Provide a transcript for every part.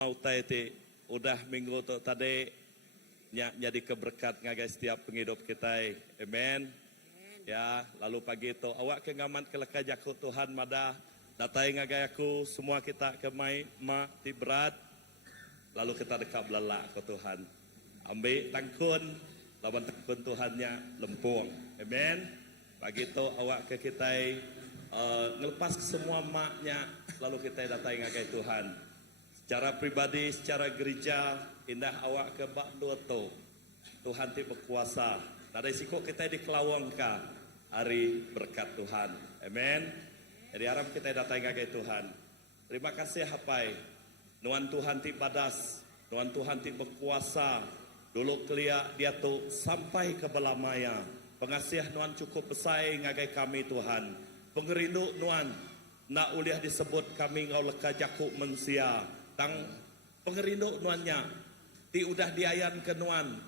Utai ti udah minggu tu tadi jadi keberkat ngagai setiap penghidup kita. Amen. Ya, lalu pagi itu awak ke ngaman ke leka jaku Tuhan mada datai ngagai aku semua kita ke mai ma ti berat. Lalu kita dekat belala ke Tuhan. Ambil tangkun lawan tangkun Tuhannya lempung. Amen. Pagi itu awak ke kita ngelepas semua maknya lalu kita datai ngagai Tuhan. Secara pribadi, secara gereja, indah awak ke bak dua tu. Tuhan ti berkuasa. Dari siku kita dikelawang ka hari berkat Tuhan. Amen. Jadi harap kita datang ke Tuhan. Terima kasih hapai. Nuan Tuhan ti padas. Nuan Tuhan ti berkuasa. Dulu kelia dia tu sampai ke belamaya. Pengasih Nuan cukup besar ngagai kami Tuhan. Pengerindu Nuan. Nak uliah disebut kami ngau leka jakuk mensia. Tang pengerindu nuannya ti udah diayan ke nuan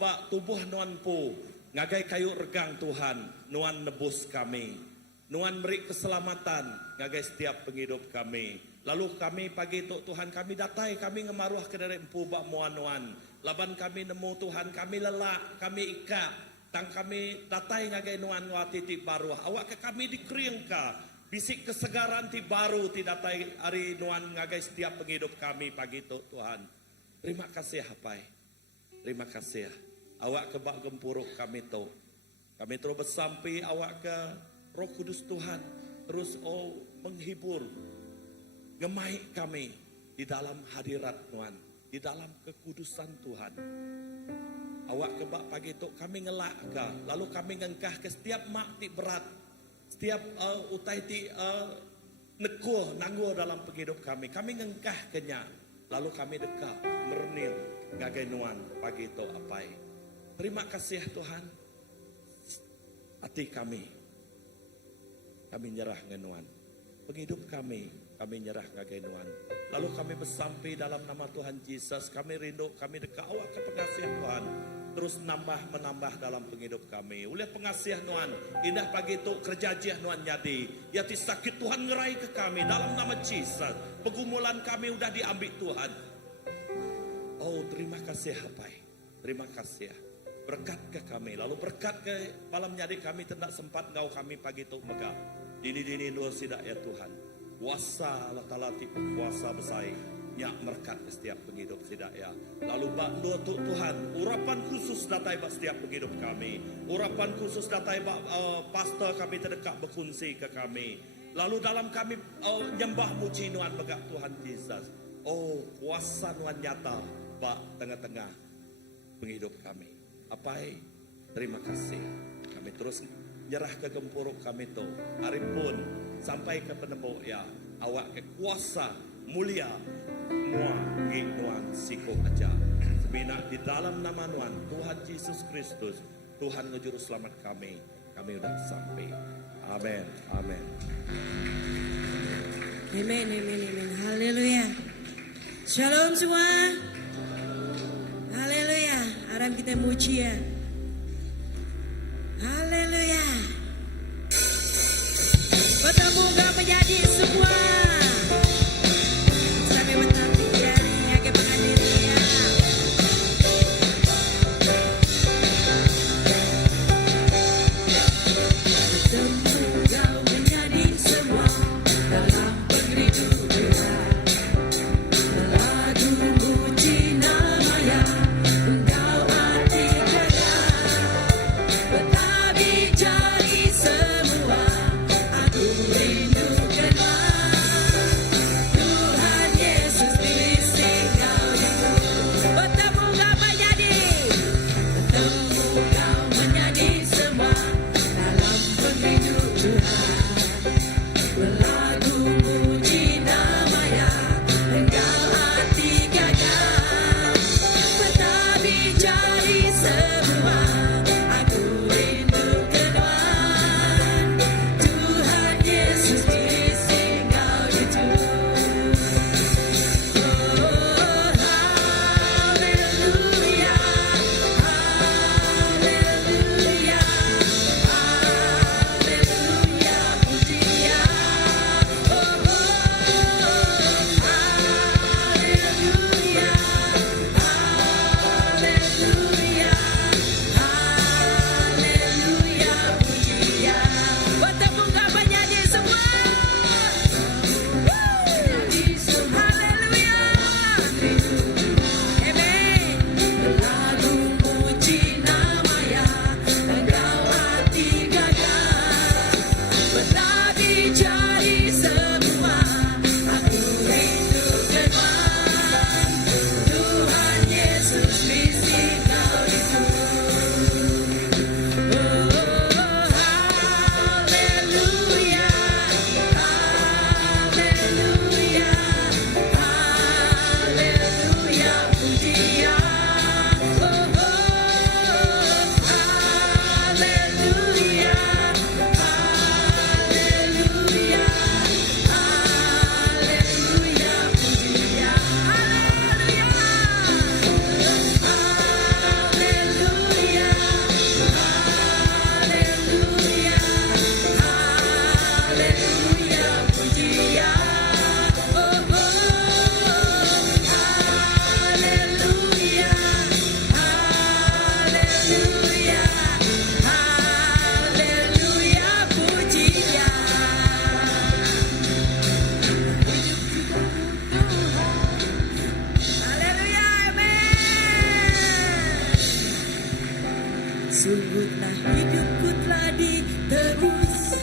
bak tubuh nuan pu ngagai kayu regang Tuhan nuan nebus kami nuan beri keselamatan ngagai setiap penghidup kami lalu kami pagi itu Tuhan kami datai kami ngemaruah ke dari empu bak muan nuan laban kami nemu Tuhan kami lelak kami ikat tang kami datai ngagai nuan wati ti baruah awak ke kami dikriengka bisik kesegaran ti baru ti datai hari nuan ngagai setiap penghidup kami pagi itu Tuhan. Terima kasih hapai. Terima kasih. Awak ke bak gempuruk kami tu. Kami terus bersampai awak ke Roh Kudus Tuhan terus menghibur ngemai kami di dalam hadirat Tuhan, di dalam kekudusan Tuhan. Awak ke bak pagi itu kami ngelak ke, lalu kami ngengkah ke setiap mak ti berat. Setiap utai ti nekuh nangguh dalam penghidup kami ngengkah kenya lalu kami dekat mernil ngagai nuan pagi itu apai. Terima kasih Tuhan. Hati kami nyerah ngenuan penghidup kami nyerah ngagai nuan lalu kami bersampai dalam nama Tuhan Yesus kami rindu kami dekat awak ke pengasih Tuhan terus menambah dalam penghidup kami. Oleh pengasihan Tuhan, indah pagi itu kerja jiah Tuhan jadi. Ya ti sakit Tuhan ngerai ke kami dalam nama Yesus. Pergumulan kami udah diambil Tuhan. Terima kasih hapai. Terima kasih. Berkat ke kami. Lalu berkat ke malam jadi kami tidak sempat ngau kami pagi itu megah. Dini dua sidak ya Tuhan. Kuasa Allah Ta'ala tipu kuasa besar. Nyak merkat ke setiap penghidup tidak ya. Lalu bak dua Tuhan, urapan khusus datai bak setiap penghidup kami. Urapan khusus datai bak pastor kami terdekat berfungsi ke kami. Lalu dalam kami nyembah muji Nuan begak Tuhan Yesus. Kuasa Nuan nyata bak tengah-tengah penghidup kami. Apai? Terima kasih. Kami terus nyerah ke gempuruk kami tu. Hari pun sampai ke penembok ya. Awak ke kuasa mulia mua Nuan siko aja sebinak di dalam nama Nuan Tuhan Yesus Kristus Tuhan ngejuru selamat kami udah sampai. Amin. Amin. Amin. Amin. Amin. Haleluya. Shalom semua. Haleluya. Aram kita muji ya. Haleluya. Bertemu gak menjadi semua. Engkau arti kekal. Sungguhlah hidupku telah ditebus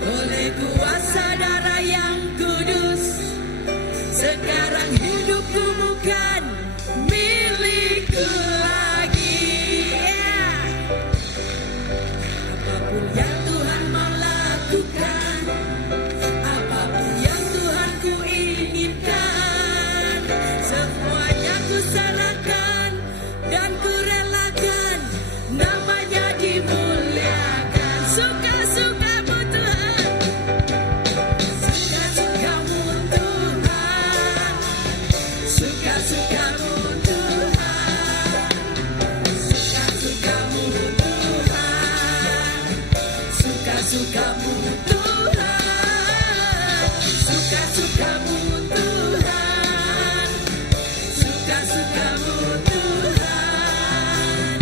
oleh kuasa darah yang kudus. Sekarang hidupku bukan milikku lagi. Apapun yang Tuhan mau lakukan, apapun yang Tuhan ku inginkan, semuanya ku serahkan dan ku relakan, namanya dimuliakan. Suka-sukamu Tuhan, suka-sukamu Tuhan, suka-sukamu Tuhan, suka-sukamu Tuhan, suka-sukamu Tuhan, suka-sukamu Tuhan, suka-sukamu Tuhan,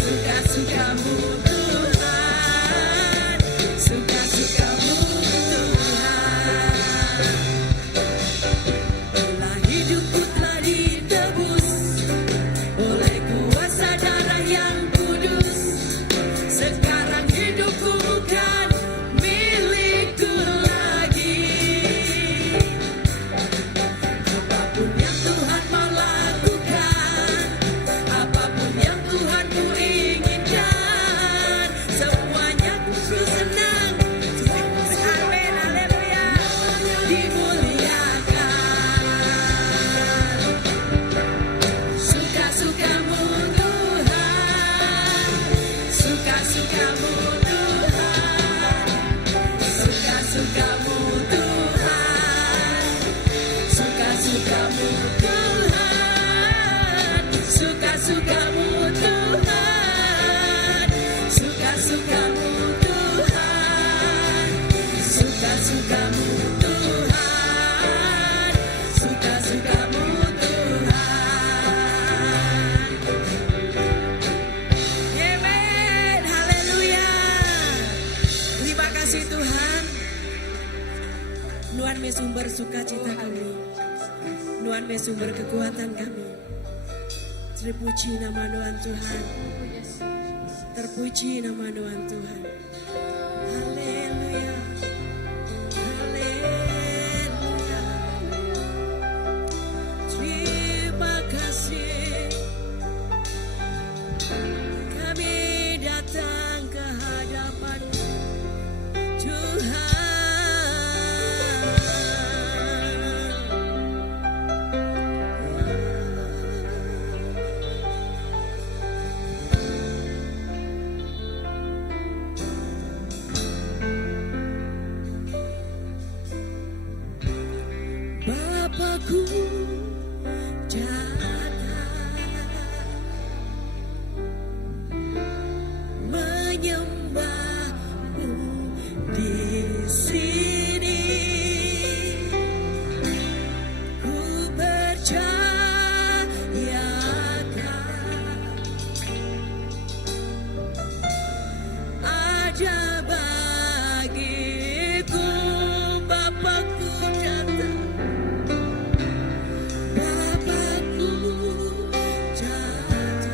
suka-sukamu Tuhan, suka-sukamu Tuhan. Telah hidupku telah ditebus oleh kuasa darah yang kudus. Sekarang hidupku bukan milikku lagi. Apapun yang Tuhan mau lakukan, apapun yang Tuhan ku inginkan, semuanya ku senang. Amin, haleluya. Dimuliakan. Suka-sukamu Tuhan, suka-sukamu Tuhan, suka-sukamu Tuhan, suka-sukamu Tuhan, suka-sukamu Tuhan, suka-sukamu Tuhan, suka-sukamu Tuhan, suka-sukamu Tuhan. Amen, haleluya. Terima kasih Tuhan. Nuhan me sumber sukacita kami, Nuhan me sumber kekuatan kami. Terpuji nama Tuhan Tuhan, terpuji nama Tuhan Tuhan. Haleluya, haleluya. Terima kasih kami datang ke hadapan Tuhan. Bapakku datang menyembahmu di sini. Ku percayakan ada bagiku. Bapakku datang, Bapakku datang.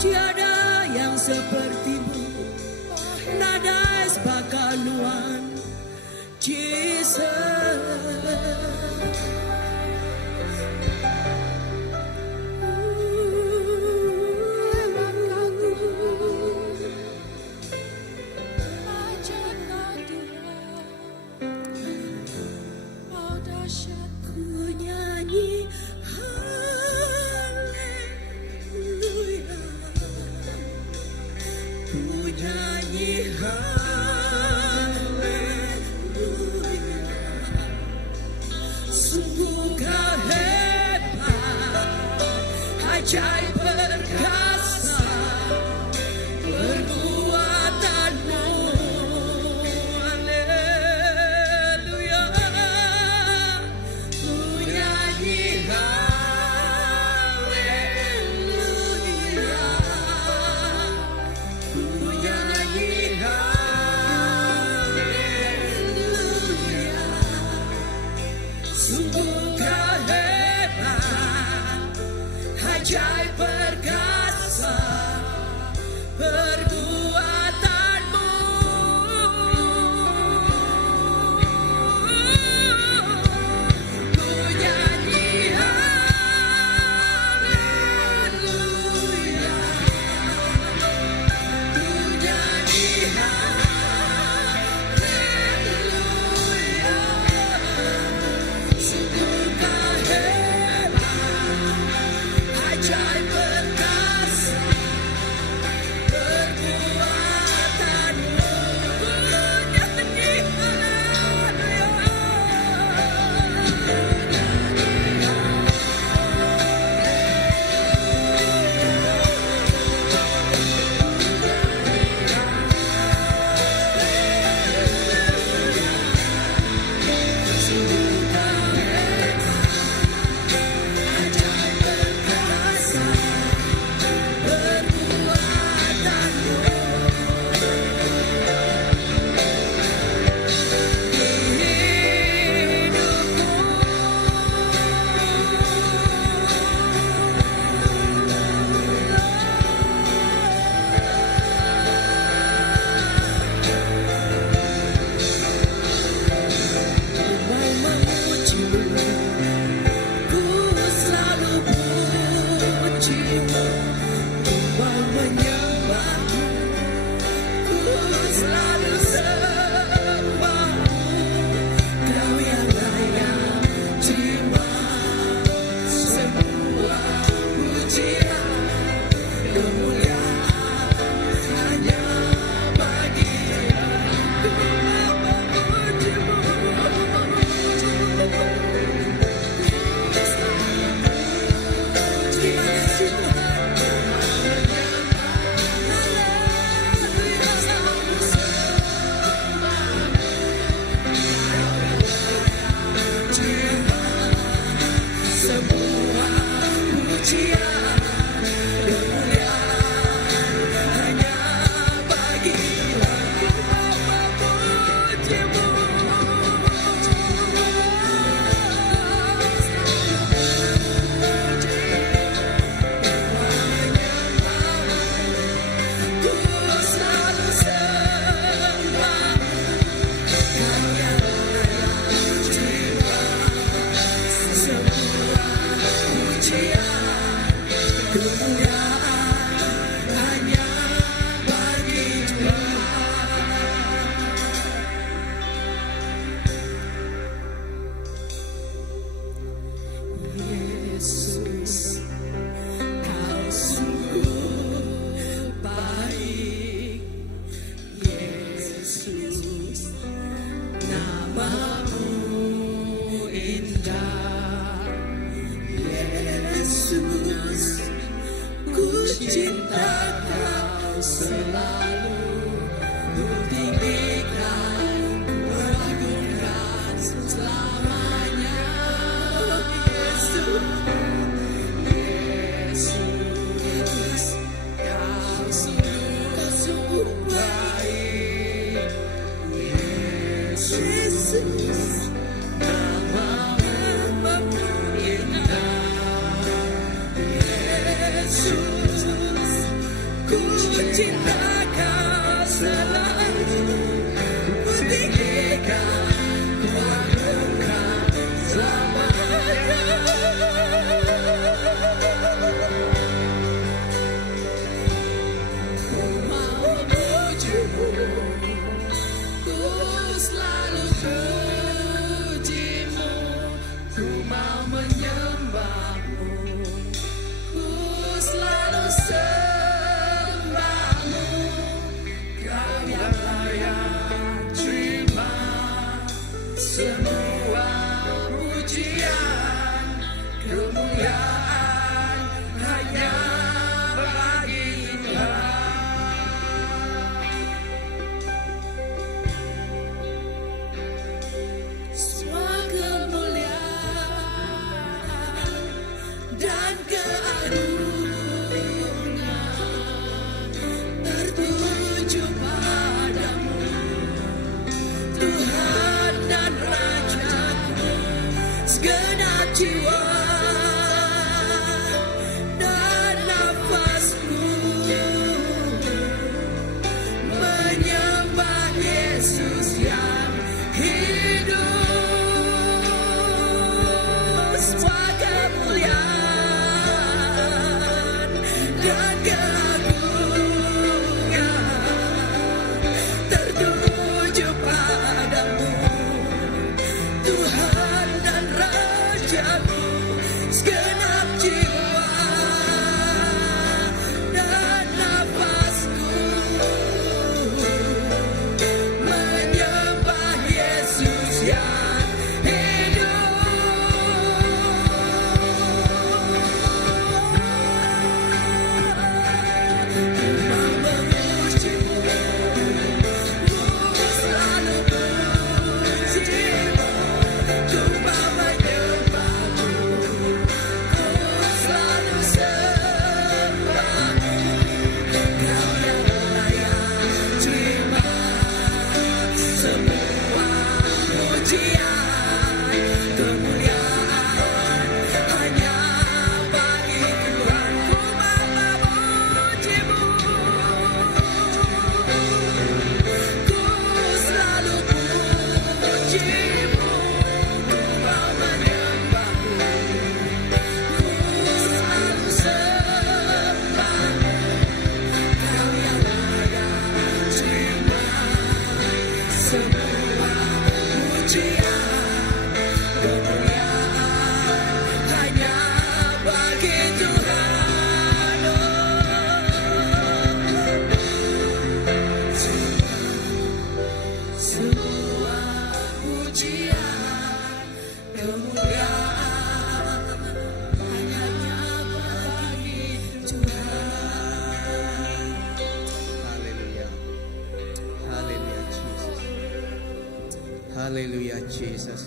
Tiada yang sepertimu, nada sebakaluan Jesus. Ku nyanyi haleluya, ku nyanyi haleluya. Sungguh kau hebat, ajaib perkasa, perbuatanmu. Haleluya, ku nyanyi haleluya, ku nyanyi haleluya. Yesus, ku cinta Kau selalu, ku tinggikan, ku agungkan selamanya. Yesus, Yesus, Kau sungguh baik. Yesus, namamu indah. Yesus, ku cinta Kau selalu, ku tinggikan, ku agungkan selamanya. Ku mau memuji-Mu, ku selalu puji-Mu, ku mau menyembah-Mu, ku selalu sembah-Mu. Kau yang layak terima semua pujian, kemuliaan hanya bagi Tuhan. Semua kemuliaan dan keagungan tertuju padamu, Tuhan dan Raja-Ku. Segenap jiwa dan nafasku menyembah Yesus yang hidup. Semua kemuliaan dan keagungan tertuju padamu, Tuhan dan Raja-Ku. Segenap jiwa dan nafasku menyembah Yesus yang hidup. Ku mau memuji-Mu, ku selalu puji-Mu, ku mau menyembah-Mu, ku selalu sembah-Mu. Kau yang layak terima semua pujian, kemuliaan hanya bagi Tuhan. Ku mau memuji-Mu, ku selalu puji-Mu, ku mau menyembah-Mu, ku selalu sembah-Mu. Kau yang layak terima semua pujian, kemuliaan hanya bagi Tuhan. Semua pujian, kemuliaan hanya bagi Tuhan. Hallelujah. Hallelujah, Jesus. Hallelujah, Jesus.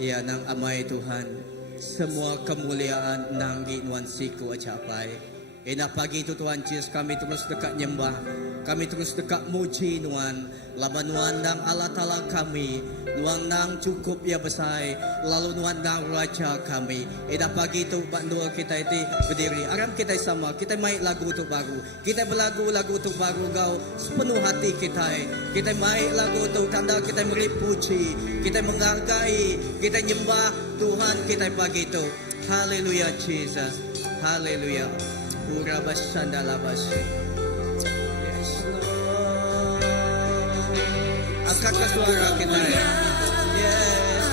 Ya, nang amay Tuhan, semua kemuliaan nang ginuan siku acapai. Pagi itu Tuhan Yesus, kami terus dekat nyembah, kami terus dekat muji Nuan, laban Nuan nang Allah Ta'ala kami, Nuan nang cukup ya besai, lalu Nuan nang Raja kami. Pagi itu bandul kita itu berdiri, aram kita sama, kita main lagu tu baru, kita berlagu-lagu tu baru kau sepenuh hati kita main lagu tu tanda kita beri puji, kita menghargai, kita nyembah Tuhan kita pagi itu. Haleluya Jesus, haleluya. Urabas sandalabas. Yes. Angkat ke suara kita ya. Yes.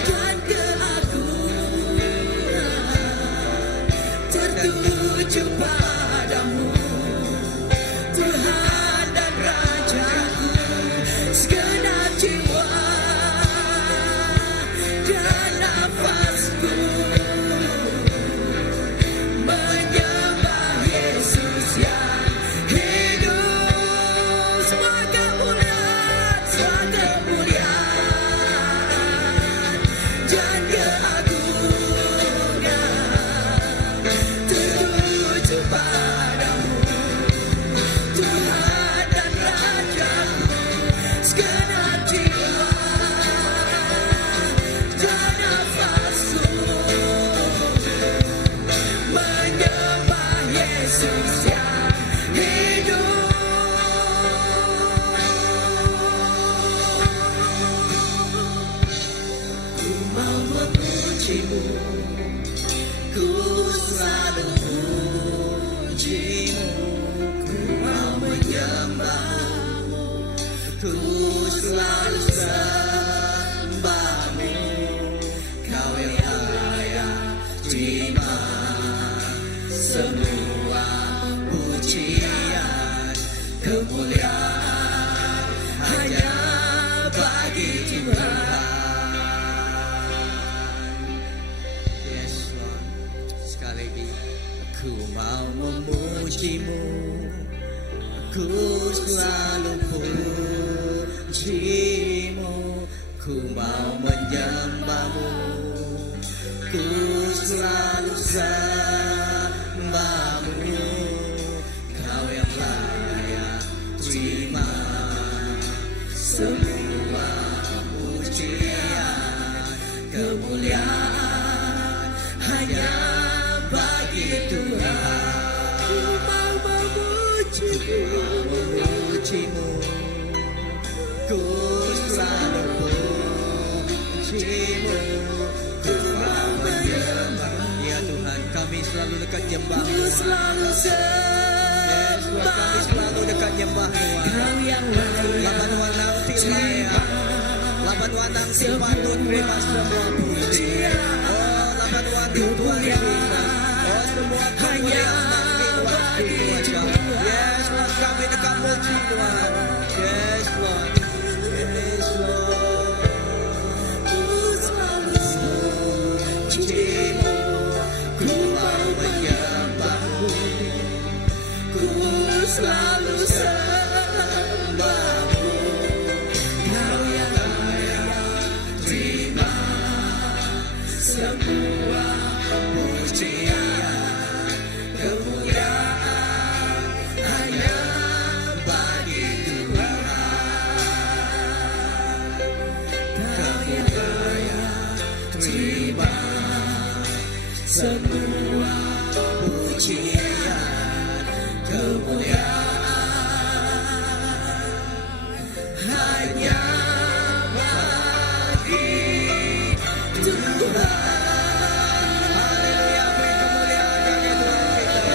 Dan keagungan tertuju padamu, Tuhan dan Raja-Ku. Segenap selalu sembahmu, Kau yang layak terima semua pujian, kemuliaan hanya bagi Tuhan. Yes Lord, sekali lagi aku mau memujimu, aku selalu pujimu, ku mau menyembahmu, ku selalu sembahmu, Kau yang layak terima semua pujian, kemuliaan hanya bagi Tuhan. Ku mau memujimu, ku selalu pujimu, ku mau menyembah. Ya Tuhan, kami selalu dekat nyembah. Ku selalu sembah. Yes, Lord, kami selalu dekat nyembah Tuhan. Kau yang layak. Laban wanang layak. Laban wanang patut terima semua pujian. Oh, laban wanang Tuhan Yesus. Oh, semua kemuliaan bagi Tuhan. Yes, Lord, kami dekat puji Tuhan. Yes, Lord. Yes, Lord. Ku selalu pujimu, ku mau menyembahmu, ku selalu sembahmu, Kau yang layak terima semua pujian, kemuliaan hanya bagi Tuhan. Kau yang layak terima semua pujian, kemuliaan hanya bagi Tuhan. Haleluya, beri kemuliaan bagi Tuhan kita.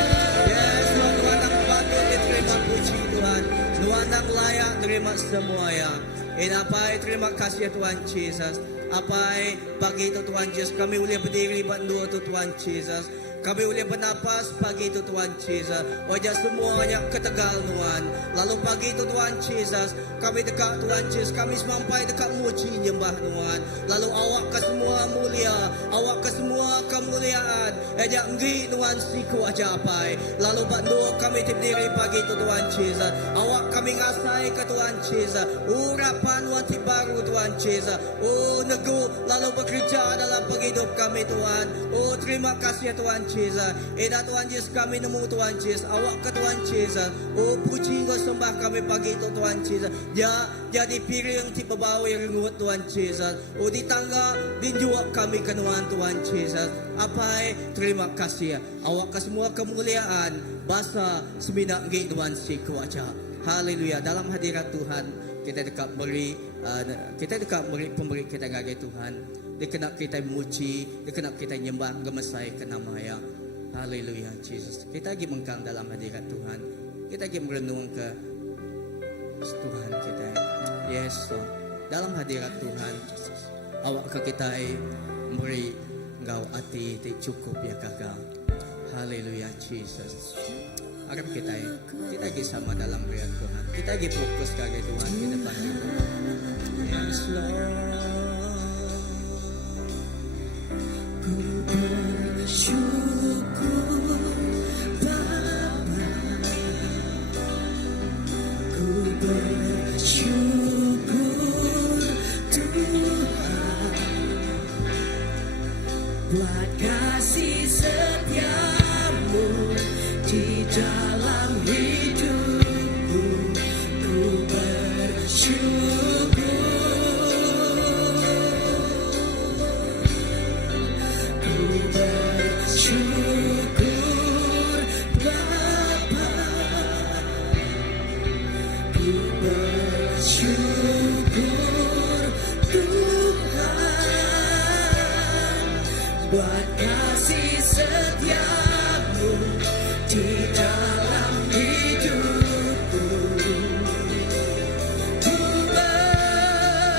Yes, Tuhan, Tuhan yang patut diterima puji Tuhan. Tuhan yang layak terima semua ya. Inapai terima kasih ya Tuhan Yesus. Apai pagi itu Tuhan Yesus, kami boleh berdiri berdua tu Tuhan Yesus. Kami boleh bernapas pagi itu Tuhan Yesus. Wajah semuanya ketegal Tuhan. Lalu pagi itu Tuhan Yesus, kami dekat Tuhan Yesus, kami sampai dekat muji nyembah Tuhan. Lalu awak ke semua mulia, awak ke semua kemuliaan. Ejak ngeri Tuhan siku aja apai. Lalu berdua kami terdiri pagi itu Tuhan Yesus. Awak kami ngasai ke Tuhan Yesus. Urapan wanti baru Tuhan Yesus. Oh nego lalu bekerja dalam penghidup kami Tuhan. Oh terima kasih ya Tuhan Yesus. Eda Tuhan Yesus kami nemu Tuhan Yesus. Awak ke Tuhan Yesus. Oh puji kau sembah kami pagi itu Tuhan Yesus. Ya jadi piring tipe bawa yang rengut Tuhan Yesus. Oh di tangga dinjuak kami ke Tuhan Yesus. Apai terima kasih ya. Awak ke semua kemuliaan basa semina ngi Tuhan siku aja. Haleluya, dalam hadirat Tuhan kita dekat beri pemberi kita ngagai Tuhan. Dikenap kita muji, dikenap kita nyembah gemesai ke nama ya. Haleluya Jesus. Kita lagi mengkang dalam hadirat Tuhan. Kita lagi merenung ke Tuhan kita. Yes, so, dalam hadirat Tuhan awak ke kita beri engkau hati cukup ya kakak. Haleluya Jesus. Harap kita lagi sama dalam hadirat Tuhan. Kita lagi fokus ke Tuhan di depan itu. Yes Lord. Ku bersyukur Bapa, ku bersyukur Tuhan buat kasih setiamu di dalam hidupku. Ku bersyukur, ku bersyukur Bapa, ku bersyukur Tuhan buat kasih setiamu di dalam hidupku. Ku bersyukur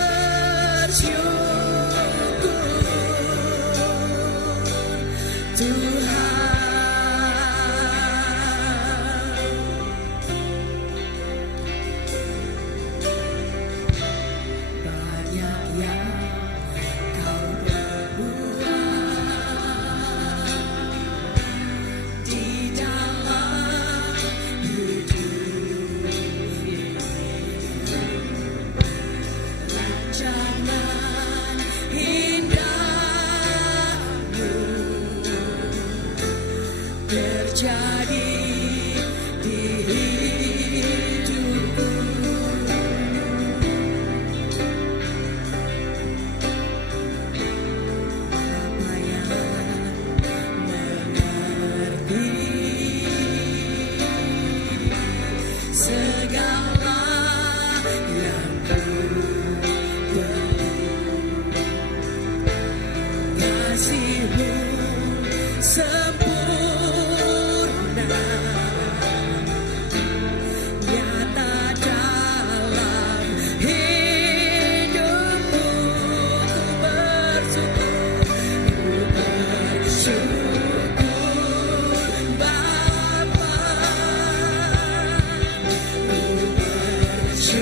Tuhan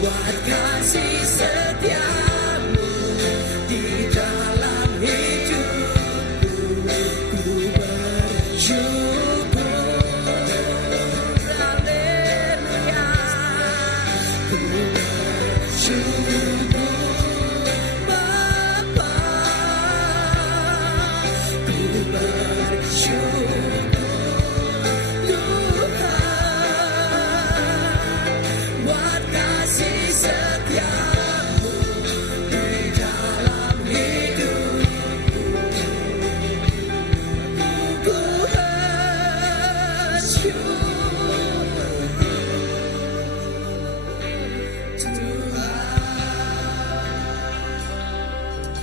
buat kasih setiamu di dalam hidupku. Ku bersyukur, haleluya. Ku bersyukur Bapa, ku bersyukur Tuhan buat kasih setiamu di dalam hidupku. Ku bersyukur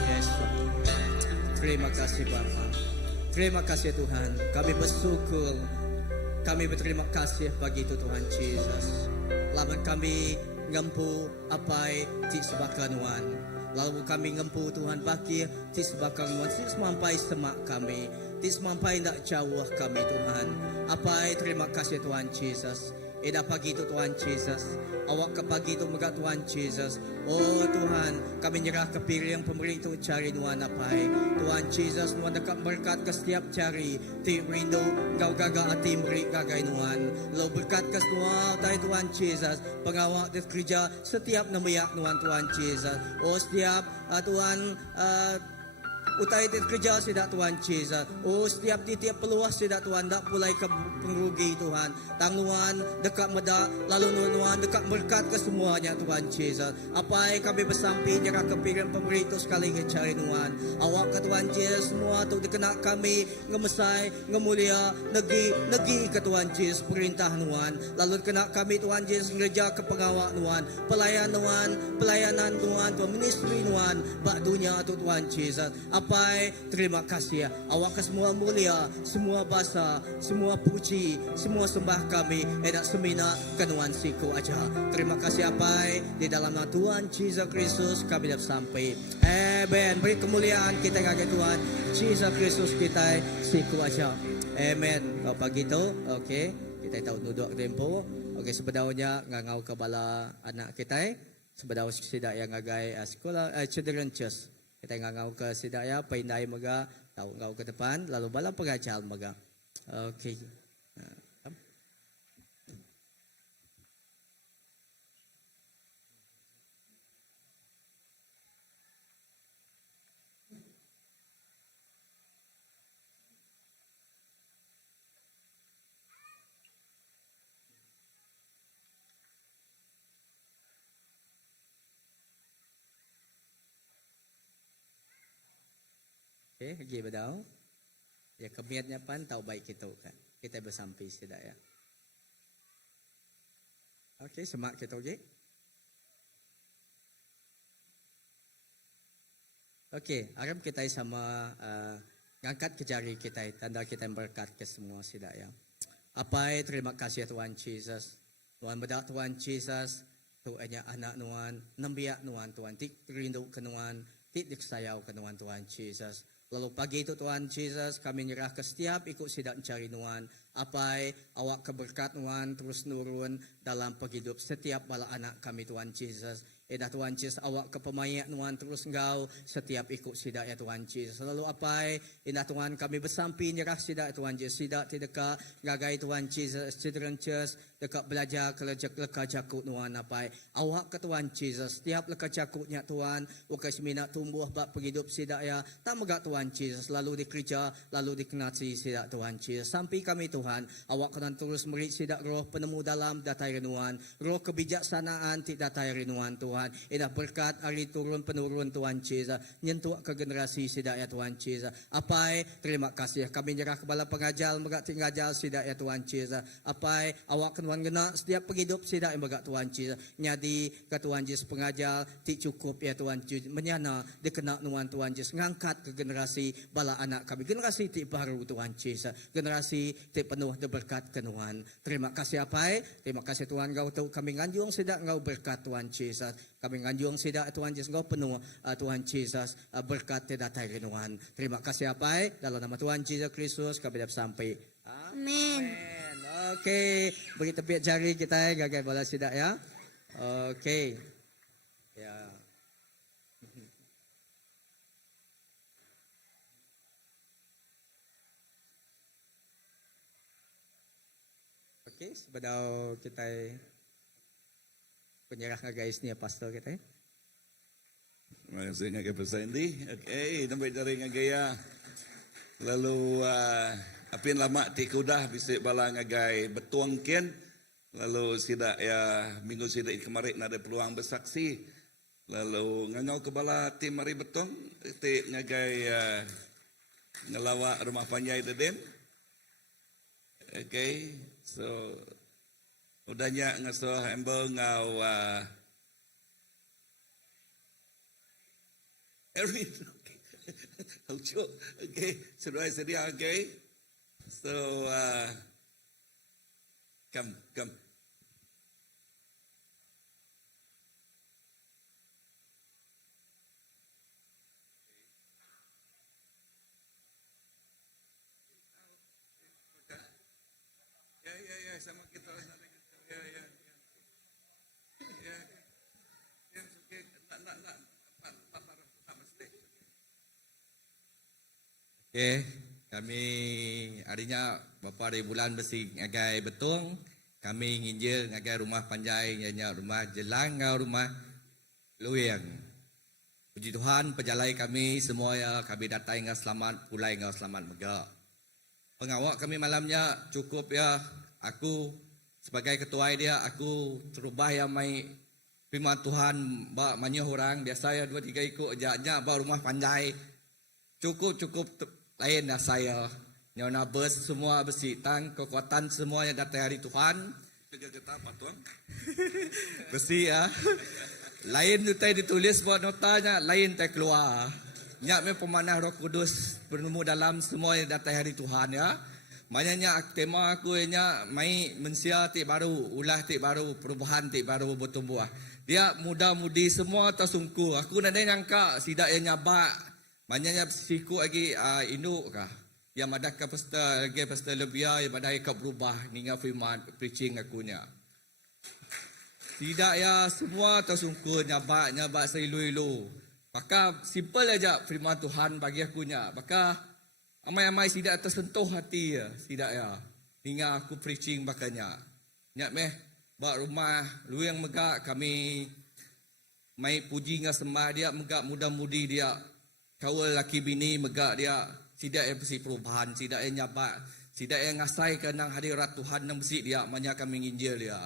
Yes, Lord. Terima kasih Bapa. Terima kasih Tuhan. Kami bersyukur. Kami berterima kasih bagi itu Tuhan Yesus. Lawan kami ngempu apa di sebakan Tuhan. Lalu kami ngempu Tuhan bagi di sebakan Tuhan. Tidak semampai semak kami. Tidak semampai tidak jauh kami Tuhan. Apa terima kasih Tuhan Yesus. Eda pagi itu Tuhan Yesus. Awak ke pagi itu megak Tuhan Yesus. Oh Tuhan, kami nyerah ke piring pemberi itu cari Tuhan apai. Tuhan Yesus, Tuhan dekat berkat ke setiap cari. Ti rindu kau gagal hati beri gagai Tuhan. Lo berkat ke semua Tuhan Yesus. Pengawak di kerja setiap namayak Tuhan Yesus. Oh setiap Tuhan utai di kerja sidak Tuhan Yesus. Oh setiap tiap peluang sidak Tuhan dak pulai ke pengerugi Tuhan. Tangguhan dekat medak lalu Tuhan dekat berkat ke semuanya Tuhan Yesus. Apa yang kami bersampi nyerah kepikiran pemberi itu sekali ngecari Tuhan. Awak ke Tuhan Yesus semua tu dikena kami ngemesai ngemulia negi ke Tuhan Yesus perintah Tuhan. Lalu kena kami Tuhan Yesus ngereja ke pengawak Tuhan. Pelayanan Tuhan ministry Tuhan bak dunia tu Tuhan Yesus. Apa terima kasih awak ke semua mulia, semua bahasa, semua puji, semua sembah kami enak semina kenuan siku aja. Terima kasih apa di dalam nama Tuhan Yesus Kristus kami dapat sampai. Amen. Beri kemuliaan kita kepada Tuhan Yesus Kristus kita siku aja. Amen. Kalau pagi itu, okey. Kita tahu duduk tempo. Okey, sebenarnya ngau ke bala anak kita. Sebenarnya sidak yang ngagai sekolah children church. Kita ngau ke sidak ya paindai maga tahu ngau ke depan lalu bala pengajar maga. Okey. Okay, lagi berdaw. Ya kemiatnya pan tahu baik kita kan. Kita bersampai sudah ya. Okay, semak kita okay. Okay, harap kita sama ngangkat ke jari kita, tanda kita berkat ke semua sudah ya. Apa terima kasih Tuhan Yesus. Tuhan bedak Tuhan Yesus. Tuhannya anak Tuhan, nambiak Tuhan Tuhan, tik rindu ke Tuhan, tik diksayau ke Tuhan Yesus. Lalu pagi itu Tuhan Yesus kami nyerah ke setiap ikut sidak mencari Tuhan. Apa awak keberkat Tuhan terus nurun dalam penghidup setiap bala anak kami Tuhan Yesus. Edah Tuhan Yesus awak ke pemayak Tuhan terus engkau setiap ikut sidak ya Tuhan Yesus. Lalu apa indah Tuhan kami bersampi nyerah sidak Tuhan Yesus. Sidak tidak gagai Tuhan Yesus. Children Church dekat belajar leka jakut Tuhan apa awak ke Tuhan Yesus. Setiap leka jakutnya Tuhan ukai semina tumbuh bak penghidup sidak ya. Tak megak Tuhan Yesus lalu dikerja lalu dikenasi sidak Tuhan Yesus. Sampai kami Tuhan awak kena terus merik sidak roh penemu dalam datai renuan. Roh kebijaksanaan tidak datai renuan Tuhan. Indah berkat hari turun penurun Tuhan Yesus. Nyentuh ke generasi sidak ya Tuhan Yesus. Apa terima kasih kami nyerah kepada pengajar megak tinggajar sidak ya Tuhan Yesus. Apa awak kenuan gena setiap penghidup sidak yang megak Tuhan Yesus. Nyadi ke Tuhan Yesus pengajar ti cukup ya Tuhan Yesus. Menyana dikena Tuhan Yesus ngangkat ke generasi bala anak kami. Generasi ti baru Tuhan Yesus. Generasi ti penuh berkat ke Tuhan. Terima kasih apa terima kasih Tuhan kau tahu kami nganjung sidak kau berkat Tuhan Yesus. Kami nganjung sidak Tuhan Yesus kau penuh Tuhan Yesus berkat tidak datai Tuhan. Terima kasih apa dalam nama Tuhan Yesus Kristus kami dapat sampai. Amin. Amen. Okey, beri tepiak jari kita gagai bola sidak ya. Okey. Ya. Okey, sebelum kita penyerah guys ni pastor kita. Terima kasih ngagai Pastor Andy. Okey, nampak dari ngagai ya. Lalu apin lama ti kudah bisik bala ngagai betuang ken. Lalu sidak ya minggu sidak kemarin ada peluang bersaksi. Lalu ngangau ke bala tim mari betuang ti ngagai ngelawak rumah panjai deden. Okey, so udahnya ngasuh embel ngau Erin, okay. Lucu, okay. Sudah sedia, okay. So, come. Ya, sama kita. Ya. Okay. Nak. Okey, kami harinya bapa hari bulan besi ngagai betung. Kami nginjil ngagai rumah panjai nyanya rumah jelang ngau rumah luyang. Puji Tuhan pejalai kami semua ya kami datang ngau selamat pulai ngau selamat mega. Pengawak kami malamnya cukup ya. Aku sebagai ketua dia aku terubah ya mai firman Tuhan ba manyuh orang biasa ya 2-3 ikut aja ba rumah panjai. Cukup lain dah saya. Nyona bers semua besi tang kekuatan semuanya datang dari Tuhan. Kita apa tuan? Besi ya. Lain tu tadi ditulis buat notanya, lain tak keluar. Nyak me pemanah Roh Kudus bertemu dalam semua yang datang dari Tuhan ya. Maknanya tema aku nya mai mensia tik baru, ulah tik baru, perubahan tik baru bertumbuh. Dia muda-mudi semua tersungku. Aku nak nyangka sidak yang nyabak. Maknanya siku lagi induk kah? Yang ada ke pastor lebih yang ada ke berubah ninga firman preaching akunya. Tidak ya semua tersungkur nyabak seilu-ilu. Maka simple aja firman Tuhan bagi akunya. Maka amai-amai tidak tersentuh hati ya, tidak ya. Hingga aku preaching bakanya. Nyak meh bak rumah lu yang megak kami mai puji ngah sembah dia megak muda-mudi dia. Kawal laki bini megak dia tidak yang bersih perubahan, tidak yang nyabak, tidak yang ngasai ke nang hadirat Tuhan nang bersih dia, banyak kami nginjil dia.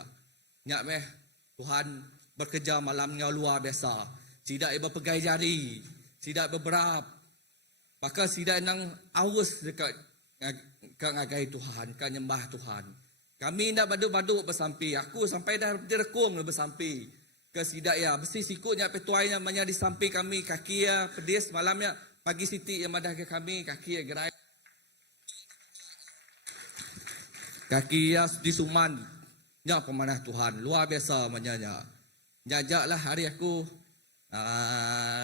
Nyak meh Tuhan bekerja malamnya luar biasa. Tidak yang berpegai jari, tidak berberap. Maka tidak nang awus dekat ngagai Tuhan, kat nyembah Tuhan. Kami nak baduk-baduk bersampi. Aku sampai dah direkung bersampi. Ke sidak ya besi sikutnya petuainya banyak di samping kami kaki ya pedis malamnya pagi siti yang madah ke kami kaki ya gerai kaki ya disuman nya pemanah Tuhan luar biasa menyanya nyajaklah hari aku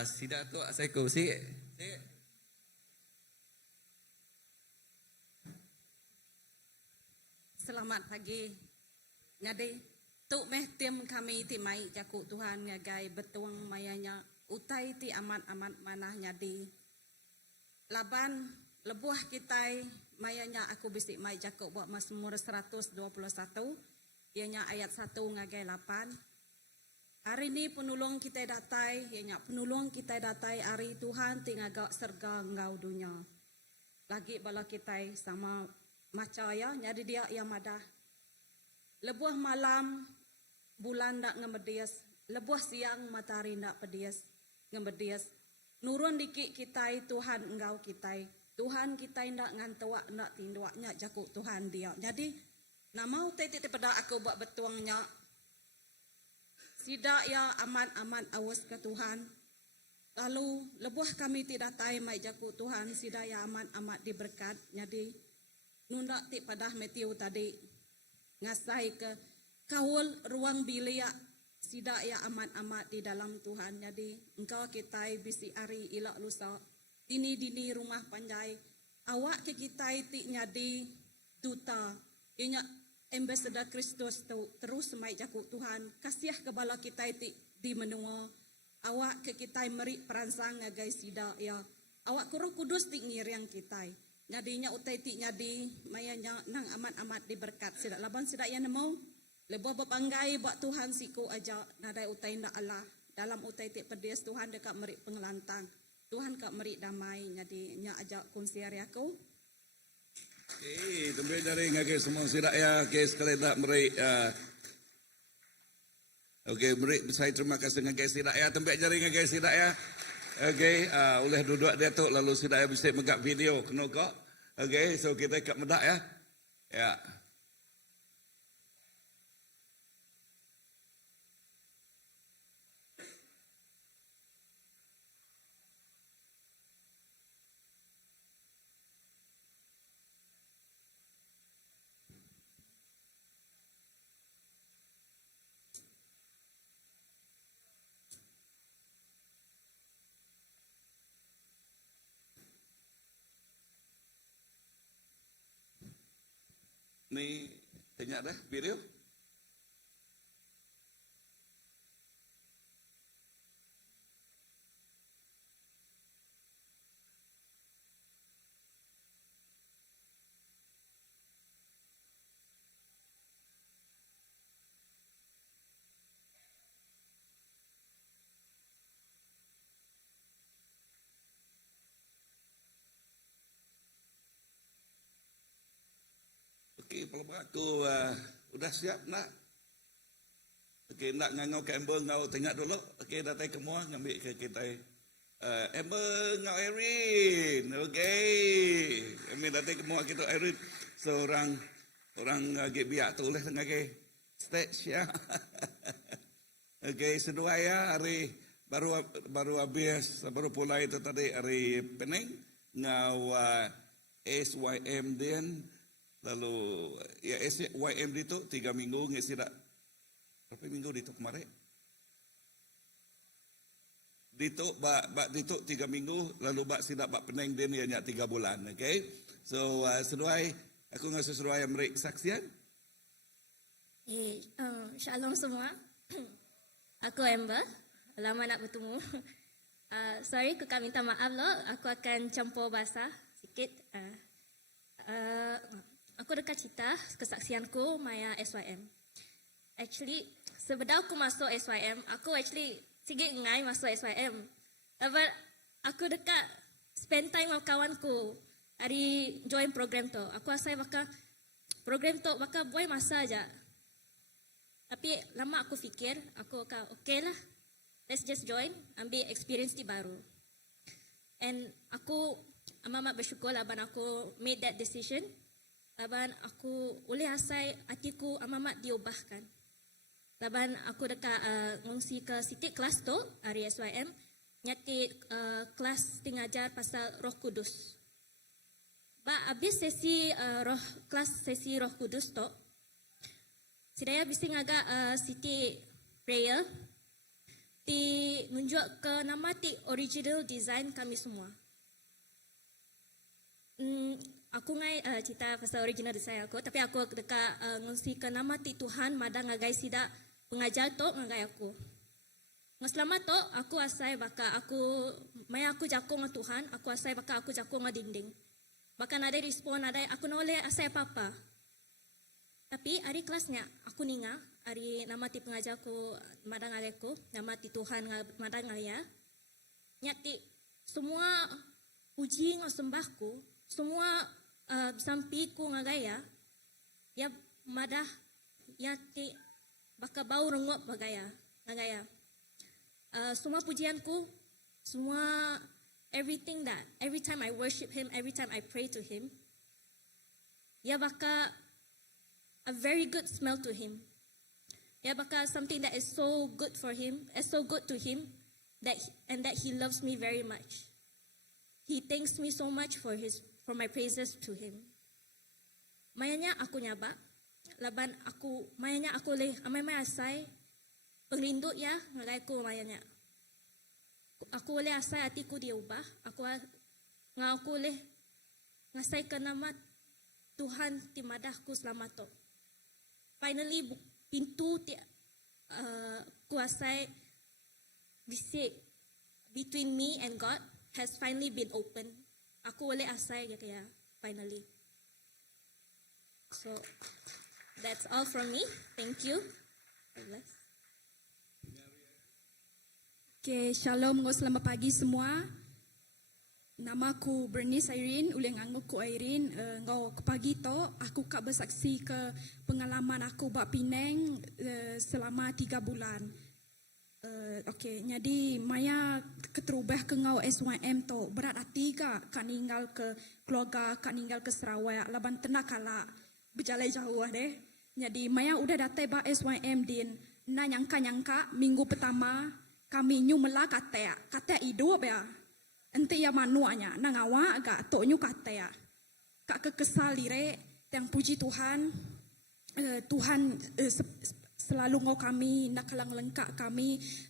sidak tu saya ku si Selamat pagi ngade tu meh tim kami ti mai jakuk Tuhan ngagai betuang mayanya utai ti amat-amat manah nyadi. Laban lebuah kitai mayanya aku bisik mai jakuk buat Mazmur 121 ianya ayat 1 ngagai 8. Hari ni penulung kita datai ianya penulung kita datai hari Tuhan ti ngagak serga ngau dunia. Lagi bala kitai sama maca ya nyadi dia yang madah. Lebuah malam bulan ndak ngemedias, lebuah siang matahari ndak pedias, ngemedias. Nurun dikit kitai Tuhan engkau kitai. Tuhan kitai ndak ngantuak ndak tinduaknya jakuk Tuhan dia. Jadi namau tete pada aku buat betuangnya. Sidak ya aman-aman awas ke Tuhan. Lalu lebuah kami tidak tai mai jakuk Tuhan sidak ya aman-aman diberkat. Jadi nundak ti padah metiu tadi ngasai ke kawal ruang bilik sidak ya amat-amat di dalam Tuhan. Jadi engkau kita bisi ari ilak lusa dini rumah panjai awak ke kita ti nyadi duta, inya ambassador Kristus tu terus semai jaku Tuhan, kasih kebala kita itu di menua, awak ke kita meri peransang ngagai sida ya, awak ku Roh Kudus ti ngiriang kita, nyadinya utai ti nyadi, mayanya nang amat-amat diberkat, sida laban sida ya nemo, lebo bapanggai buat Tuhan siku aja, nadai utai nda Allah, dalam utai ti pedes Tuhan dekat meri pengelantang, Tuhan kak meri damai, nyadi nya aja konsiar aku. Tempat dari ngagai semua sidak ya, okay, sekali tak meri. Okey, meri saya terima kasih ngagai sidak ya, tempat jari ngagai sidak ya. Okey, oleh duduk dia tu lalu sidak ya bisa megak video kena kok. Okey, so kita kat medak ya. Ya. Ni tanya dah video. Okey, pelbagai aku udah siap nak. Okey, nak ngau ke Amber ngau tengok dulu. Okey, datang ke semua ngambil ke kita. Amber ngau Erin. Okey. Kami datang ke semua kita Erin. Seorang agak biak tu oleh tengah ke stage ya. Okey, sedua ya hari baru habis baru pulai itu tadi hari Penang ngau SYM din. Lalu ya SYM itu 3 minggu ngisi dak. Berapa minggu itu kemarin? Dito dito 3 minggu lalu bak sidak bak Penang din ya 3 bulan, okay? So sesuai aku ngasih sesuai yang kesaksian. Shalom semua. Aku Amber. Lama nak bertemu. Sorry, aku minta maaf loh. Aku akan campur bahasa sikit. Aku dekat cerita kesaksianku Maya SYM. Actually, sebelum aku masuk SYM, aku actually sikit ngai masuk SYM. But aku dekat spend time dengan kawanku hari join program tu. Aku asal bakal program tu bakal boy masa aja. Tapi lama aku fikir, aku okay lah. Let's just join, ambil experience di baru. And aku amat bersyukur laban aku made that decision. Laban aku oleh asai hatiku amat diubahkan. Laban aku dekat ngungsi ke sitik kelas tu hari SYM. Nyati kelas tingajar pasal Roh Kudus. Habis sesi kelas sesi Roh Kudus tu, saya bisa ngagak sitik prayer. Ti nunjuk ke nama ti original design kami semua. Aku ngai cerita pasal original design aku, tapi aku dekat ngungsi ke nama ti Tuhan mada ngagai sida pengajar tu ngagai aku. Ngaselama tu aku asai baka aku maya aku jakong dengan Tuhan, aku asai baka aku jakong dengan dinding. Bahkan ada respon ada aku noleh asai apa-apa. Tapi hari kelasnya aku ninga, hari nama ti pengajarku mada ngagai aku, nama ti Tuhan mada ngaya. Nyati semua puji ngasembahku, semua sampiku ngagaya, ya madah ya ti baka bau rengok bagaya ngagaya. Semua pujianku, semua everything that every time I worship Him, every time I pray to Him, ya baka a very good smell to Him. Ya baka something that is so good for Him, is so good to Him, that He loves me very much. He thanks me so much for my praises to Him. Mayanya aku nyaba, laban aku mayanya aku leh amai asai pengrindu ya ngalai ku mayanya. Aku leh asai hatiku diubah, aku leh ngasai ke nama Tuhan ti madahku selamat to. Finally pintu ti kuasai bisik between me and God has finally been open. Aku boleh asai kaya finally. So that's all from me. Thank you. God bless. Okay, shalom, selamat pagi semua. Nama aku Bernice Irene, uleng anggo ku Irene. Ngau ke pagi to, aku kak bersaksi ke pengalaman aku bak Penang selama 3 bulan. Okay, jadi Maya keterubah ke ngau SYM to. Berat hati kak ninggal ke keluarga, kak ninggal ke Sarawak. Laban tenak kala berjalan jauh deh. Jadi Maya udah datang bak SYM din. Na nyangka minggu pertama kami nyumela kata hidup ya. Ente ya manuanya nangawa agak tok nyu kata ya. Kak kekesal lire yang puji Tuhan. Tuhan selalu ngau kami nak kalang lengkap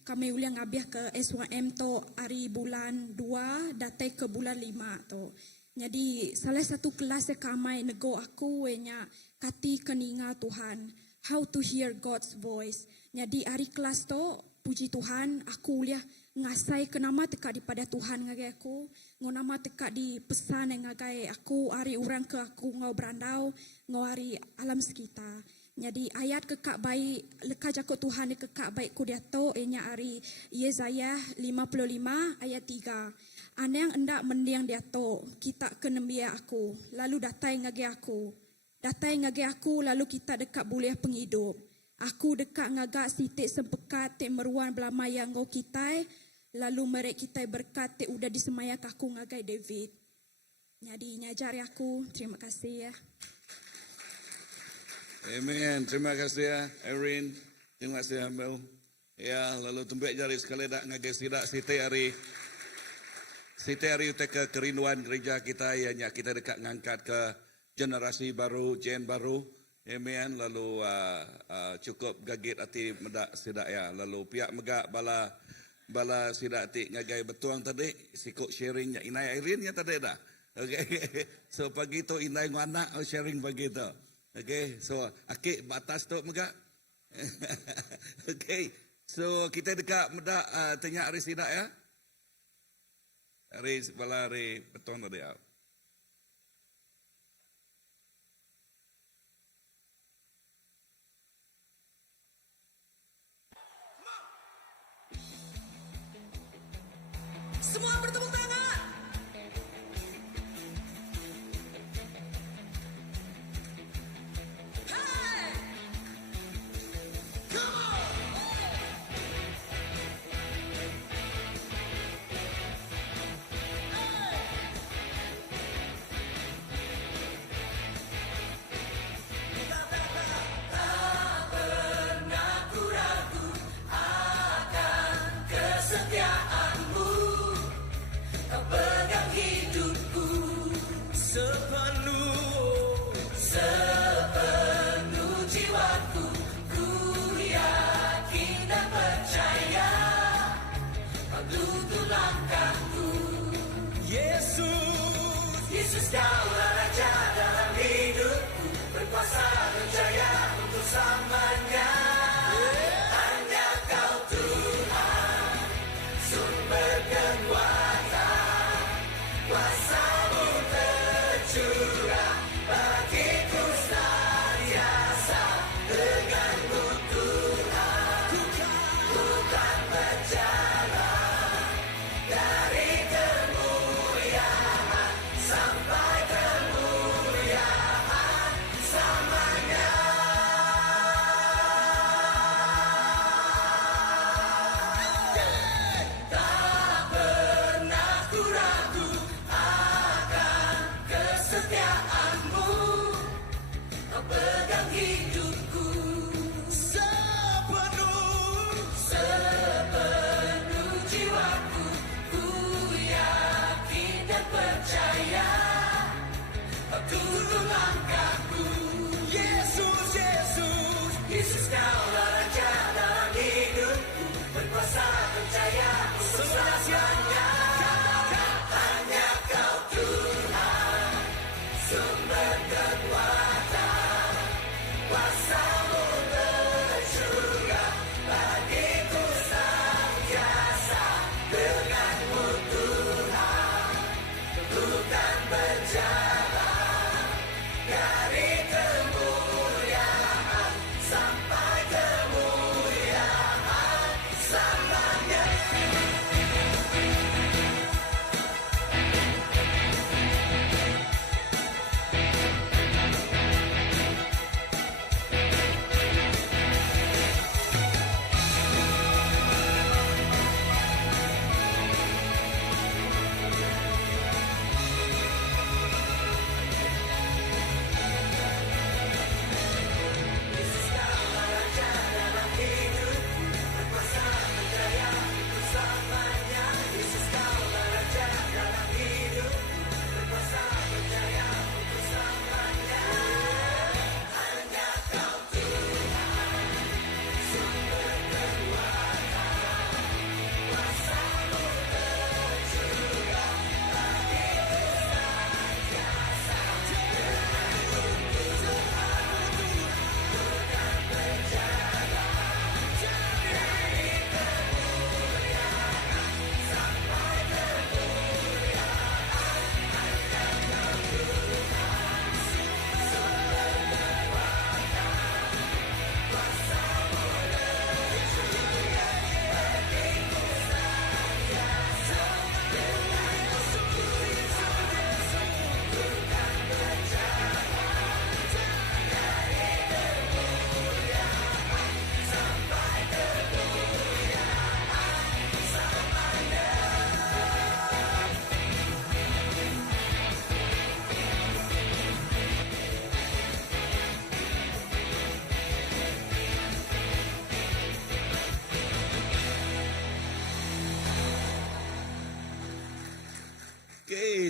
kami uliang ngabiah ke SYM to hari bulan 2 datang ke bulan 5 to. Jadi salah satu kelas kamai nego aku nya kati keninga Tuhan, how to hear God's voice. Jadi hari kelas to puji Tuhan, aku lihat ngasai ke nama teka daripada Tuhan ngagai aku, ngau nama teka di pesan yang ngagai aku hari orang ke aku ngau berandau, ngau hari alam sekitar. Jadi ayat kekak baik leka jakut Tuhan kekak baik ku dia to enya hari Yesaya 55 ayat 3. Ane yang endak mendiang dia to, kita kenembia aku, lalu datai ngagai aku. Datai ngagai aku lalu kita dekat boleh penghidup. Aku dekat ngagak sitik sempekat te meruan belamai yang ngau kitai, lalu merek kitai berkat te udah disemaya aku ngagai David. Jadi nyajari aku, terima kasih ya. Amen. Terima kasih ya, Erin. Terima kasih Amel. Ya, lalu tumbek jari sekali dak ngagai sidak siti hari ke kerinduan gereja kita ianya kita dekat ngangkat ke generasi baru, gen baru. Amen. Lalu cukup gagit hati medak sidak ya. Lalu pihak megak bala sidak hati ngagai betuang tadi sikuk sharingnya inai Irene nya tadi dah. Okay. So pagi tu inai ngana sharing pagi tu. Okay. So akik batas tu megak. Okay. So kita dekat medak tanya hari sidak ya. Hari bala hari betuang tadi ya. Semua bertepuk tangan. Hey! Come on! Yesus daulah Raja dalam hidupku, berkuasa berjaya untuk selamanya. Hanya Kau Tuhan, sumber kekuatan, kuasa-Mu tercurah bagiku senantiasa. Denganmu Tuhan, ku kan berjalan dari kemuliaan sampai kemuliaan.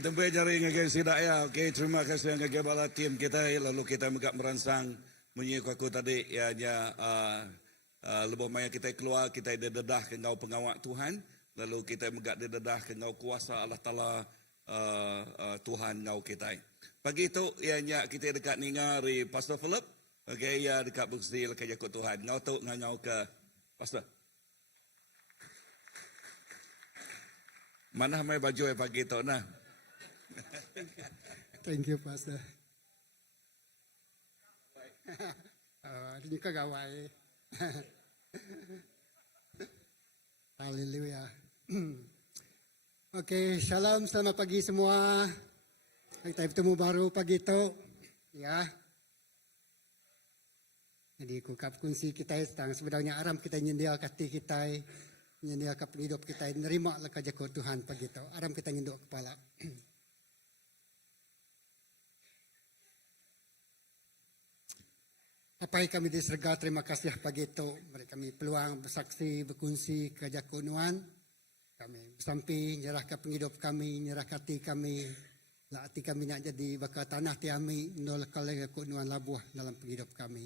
tempat jari ngagai sidak ya. Okey, terima kasih ngagai bala tim kita. Lalu kita megak meransang menyik aku tadi ya lebih maya kita keluar kita dedah ke ngau pengawak Tuhan. Lalu kita megak dedah ke ngau kuasa Allah Taala Tuhan ngau kita. Pagi itu ianya kita dekat ningari Pastor Philip. Okey, ya dekat bukti lekat jakut Tuhan. Ngau tu ngau ke Pastor. Mana mai baju pagi itu nah. Thank you, Pastor. Ini kagawai. Haleluya. Oke, shalom, selamat pagi semua. Kita bertemu baru pagi itu. Ya. Jadi kukap kunci kita tentang sebenarnya aram kita nyendia hati kita, nyendia ke penghidup kita, nerima lah kerja Tuhan pagi itu. Aram kita nyenduk kepala. Apa yang kami diserga, terima kasih pagi itu. Mereka kami peluang bersaksi, berkongsi kerja Tuhan. Kami bersampi, nyerahkan penghidup kami, nyerahkan hati kami. Lah hati kami nak jadi bakal tanah tiami, nol kalai Tuhan labuh dalam penghidup kami.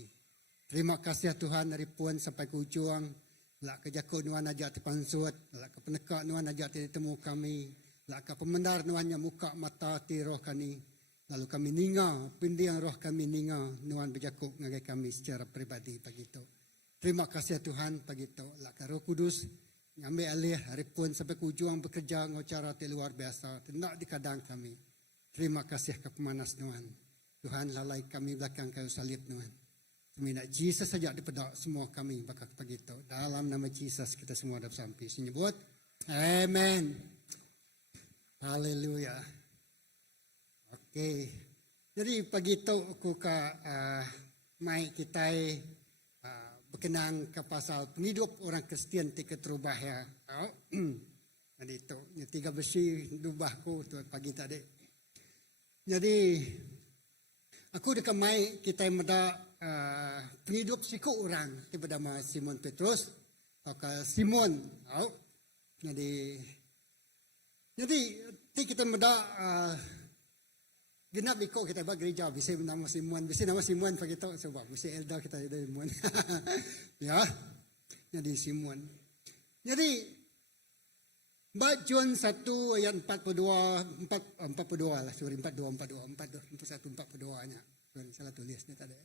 Terima kasih Tuhan dari puan sampai ke ujung. Lah kerja Tuhan ajak terpansut, lah ke penekak Tuhan ajak ditemu kami. Lah ke pemendar Tuhan yang muka mata ti roh kami. Lalu kami ninga, pindiang roh kami ninga, Tuhan berjakuk ngagai kami secara pribadi pagi itu. Terima kasih Tuhan pagi itu. Lah ke Roh Kudus ngambil alih hari pun sampai ke ujung bekerja ngocara ti luar biasa, tidak di kadang kami. Terima kasih ke pemanas Tuhan. Tuhan lalai kami belakang kayu salib Tuhan. Kami nak Jesus saja dipedak semua kami bakal pagi itu. Dalam nama Jesus kita semua dah sampai. Senyebut. Amen. Haleluya. Okey. Jadi pagi itu aku ke mai kita berkenang ke pasal penghidup orang Kristian ti keterubah ya. Jadi itu tiga besi dubahku tu pagi tadi. Jadi aku dekat mai kita meda penghidup siku orang ti bernama Simon Petrus atau Simon. Jadi ti kita meda genap ikut kita buat gereja, bisa nama Simon, pagi tu sebab bisa elda kita ada Simon. Ya, jadi Simon. Jadi Mbak John 1 ayat 42 lah, sorry 41 42-nya. Salah tulisnya tadi.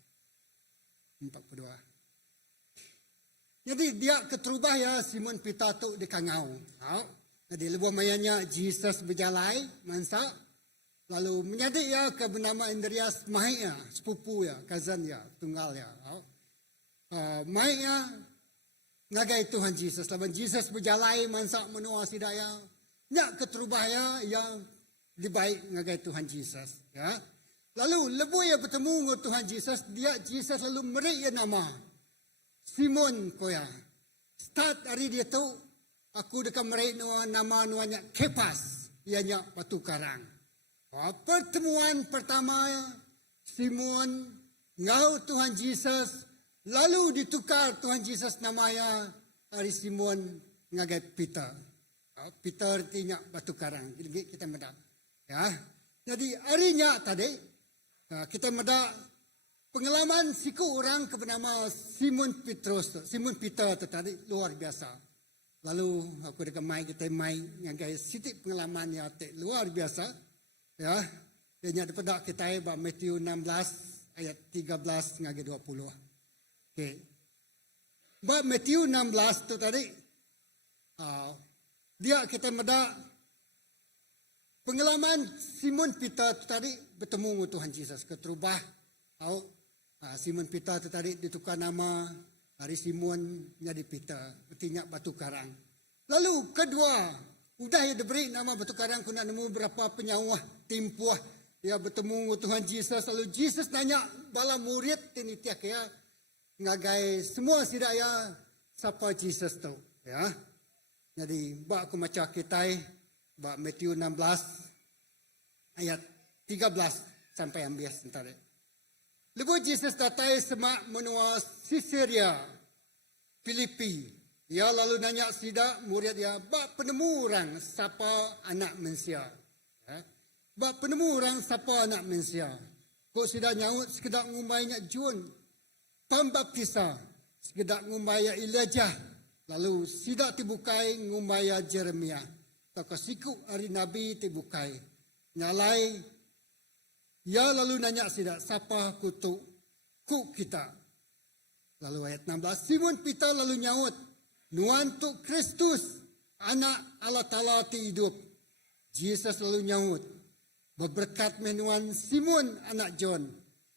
42. Jadi dia keterubah ya Simon Peter tu di kangau. Jadi lebuh mayanya Jesus berjalai mansa. Lalu menjadi ya ke bernama Andreas Mahia, sepupu ya, cousin ya, tunggal ya. Mahia ngagai Tuhan Jesus. Lalu Jesus berjalai mansak menua sidaya. Nyak keterubah ya yang dibaik ngagai Tuhan Jesus. Ya. Lalu lebu ya bertemu dengan Tuhan Jesus. Jesus lalu meri ya nama Simon koya. Start hari dia tu aku dekat meri nama nuanya Kepas. Ianya batu karang. Pertemuan pertama Simon ngau Tuhan Jesus lalu ditukar Tuhan Jesus namanya hari Simon ngagai Peter. Peter artinya batu karang. Jadi kita meda. Ya. Jadi harinya tadi kita meda pengalaman siku orang bernama Simon Petrus. Simon Peter tadi luar biasa. Lalu aku dekat mai kita mai ngagai sitik pengalaman yang luar biasa. Ya, dia daripada kita baca Matthew 16 ayat 13 hingga 20. Okey. Baca Matthew 16 tu tadi dia kita meda pengalaman Simon Peter tu tadi bertemu dengan Tuhan Jesus keterubah. Simon Peter tu tadi ditukar nama hari Simon jadi Peter, artinya batu karang. Lalu kedua udah ya diberi nama batu karang aku nak nemu berapa penyawah timpuah dia bertemu Tuhan Jesus. Lalu Jesus nanya bala murid ini tiak ya ngagai semua sidak ya siapa Jesus tu ya. Jadi bak aku macam kita bak Matthew 16 ayat 13 sampai ambil sebentar. Lepas Jesus datang semak menua Caesarea Filipi. Ya lalu nanya sidak murid dia, bak penemu orang siapa anak manusia. Bak penemu orang siapa anak manusia. Kok sudah nyaut sekedar ngumainya Jun. Pembaptisa. Sekedar ngumaya Elijah. Lalu sidak tibukai ngumaya Jeremia. Takut siku hari Nabi tibukai. Nyalai. Ya lalu nanya sidak. Siapa kutuk ku kita. Lalu ayat 16. Simon Peter lalu nyaut. Nuan tu Kristus. Anak Allah Ta'ala ti hidup. Jesus lalu nyaut. Berberkat menuan Simon anak John.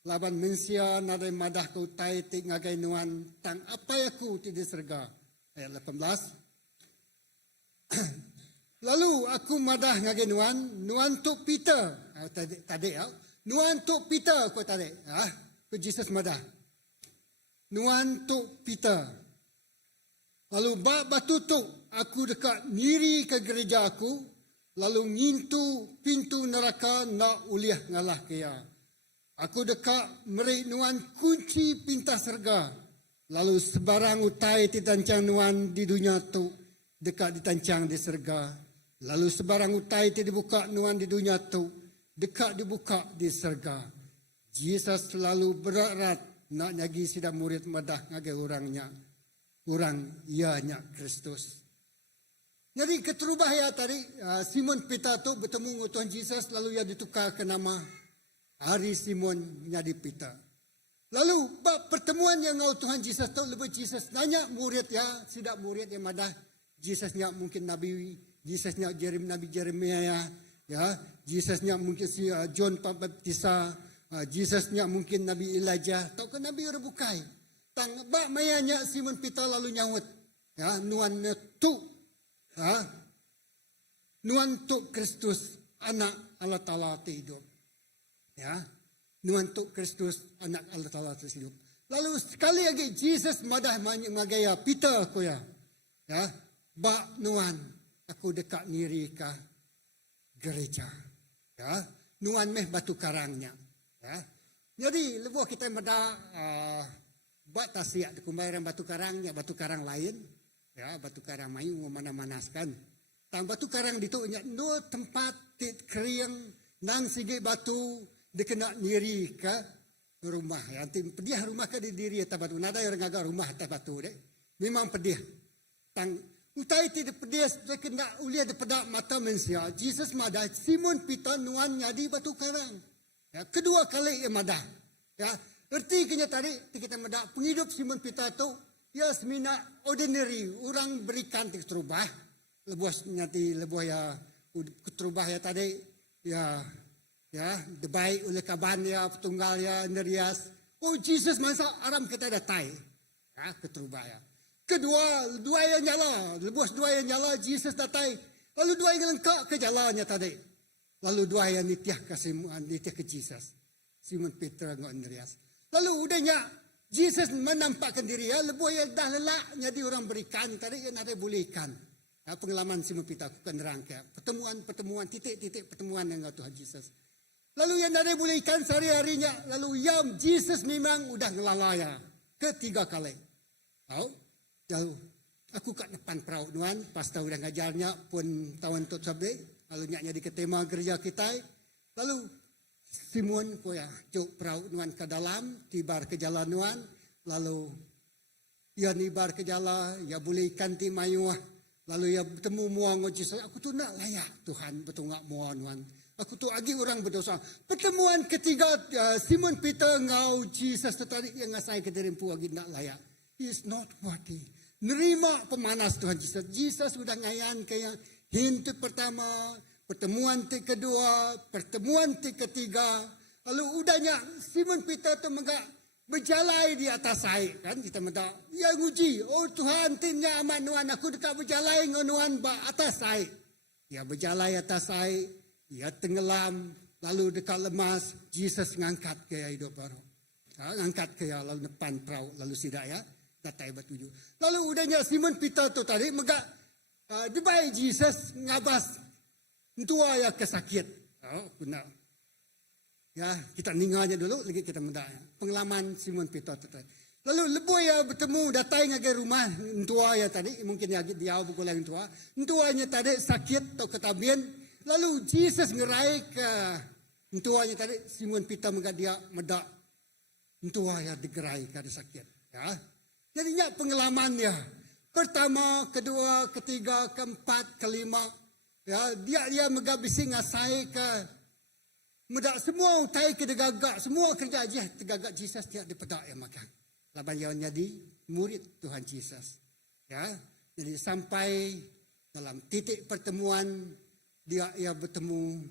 Laban mensia nadai madah kau tai ti ngagai nuan tang apa yaku ti di serga. Ayat 18. Lalu aku madah ngagai nuan tu Peter. Tadi ya. Nuan tu Peter ko tadi. Ku Jesus madah. Nuan tu Peter. Lalu batu tu aku dekat niri ke gereja aku. Lalu ngintu pintu neraka nak uliah ngalah kaya. Aku dekat merik nuan kunci pintas serga. Lalu sebarang utai ditancang nuan di dunia tu dekat ditancang di serga. Lalu sebarang utai dibuka nuan di dunia tu dekat dibuka di serga. Jesus selalu berat nak nyagi sida murid madah ngagai orangnya. Orang ianya Kristus. Jadi keterubah ya tadi, Simon Peter tu bertemu dengan Tuhan Yesus, lalu ia ditukar ke nama Hari Simon menjadi Peter. Lalu pertemuan yang dengan Tuhan Yesus tu, lebih Yesus nanya murid ya, sidak murid yang madah, Yesusnya mungkin Nabi, Yesusnya Nabi Jeremia ya, Yesusnya mungkin si John Pembaptisa, Yesusnya mungkin Nabi Elijah, atau ke Nabi Rebukai. Tang bak mayanya Simon Peter lalu nyaut, ya, nuan tu. Nuan tu Kristus anak Allah Ta'ala hidup. Ya. Nuan tu Kristus anak Allah Ta'ala hidup. Lalu sekali lagi Jesus madah magaya Peter aku ya. Ya. Bak nuan aku dekat niri ke gereja. Ya. Nuan meh batu karangnya. Ya. Jadi lebuh kita madah bak tasiak kumbayaran batu karangnya, batu karang lain. Ya, batu karang mayu mana-manaskan. Tang batu karang dito nya no tempat keriang nang sige batu dikena nyiri ke rumah. Ya, pedih rumah ke di diri ta batu. Nada yang ngaga rumah ta batu de. Memang pedih. Tang utai ti pedih dikena ulia de pedak mata manusia. Jesus madah Simon Peter nuan nyadi batu karang. Ya, kedua kali ia madah. Ya, erti kenya tadi kita madah penghidup Simon Peter tu ya semina ordinary, orang berikan terubah. Lebuas nyati lebuah ya terubah ya tadi ya debai oleh kaban ya tunggal ya nerias. Oh Jesus masa aram kita datai. Ya keterubah ya. Kedua, dua yang nyala, lebuas dua yang nyala Jesus datai. Lalu dua yang lengkap ke jalannya tadi. Lalu dua yang nitiah ke Jesus. Simon Peter dengan Andreas. Lalu udahnya Jesus menampakkan diri ya, lebuh ya dah lelak jadi orang berikan tadi yang ada bolehkan. Ya, pengalaman Simon Peter aku kan rangka pertemuan titik-titik pertemuan dengan Tuhan Yesus. Lalu yang ada bolehkan sehari-harinya, lalu yang Jesus memang udah ngelalaya ketiga kali. Tahu? Lalu aku kat depan perahu nuan, pas tahu dah ngajarnya pun tawan tot sabe, lalu nyaknya di ketema gereja kita. Lalu Simon ko ya cuk perahu nuan ke dalam, tibar ke jalan nuan, lalu ia nibar ke jalan, ia boleh ikan ti mayuah, lalu ia bertemu muang Jesus. Aku tu nak layak Tuhan betul ngak muang nuan. Aku tu agi orang berdosa. Pertemuan ketiga Simon Peter ngau Jesus tadi yang ngasai ke derimpu agi nak layak. He is not worthy. Nerima pemanas Tuhan Jesus. Jesus sudah ngayan ke yang hintu pertama, pertemuan kedua, pertemuan ketiga, lalu udahnya Simon Peter tu megak berjalai di atas air kan kita mendak. Ya nguji, oh Tuhan tinnya amat nuan aku dekat berjalai ngonuan ba atas air. Ya berjalai atas air, ya tenggelam, lalu dekat lemas, Jesus ngangkat ke hidup baru. Ngangkat ke lalu depan perahu, lalu sidak ya, datai batuju. Lalu udahnya Simon Peter tu tadi megak dibai Jesus ngabas tua ya kesakit. Oh, benar. Ya, kita ningalnya dulu lagi kita mendak. Pengalaman Simon Peter tadi. Lalu leboy ya bertemu datang ke rumah tua ya tadi, mungkin ya dia bukan yang tua. Tuanya tadi sakit atau ketabian, Lalu Jesus ngerai ke entuanya tadi, Simon Peter mengat dia medak entua ya digerai kada sakit. Ya. Jadinya pengalamannya. Pertama, kedua, ketiga, keempat, kelima. Ya, dia megabisi ngasai ke medak semua utai ke degagak, semua kerja aja tegagak Jesus dia dipedak ya makan. Laban dia jadi murid Tuhan Yesus. Ya. Jadi sampai dalam titik pertemuan dia bertemu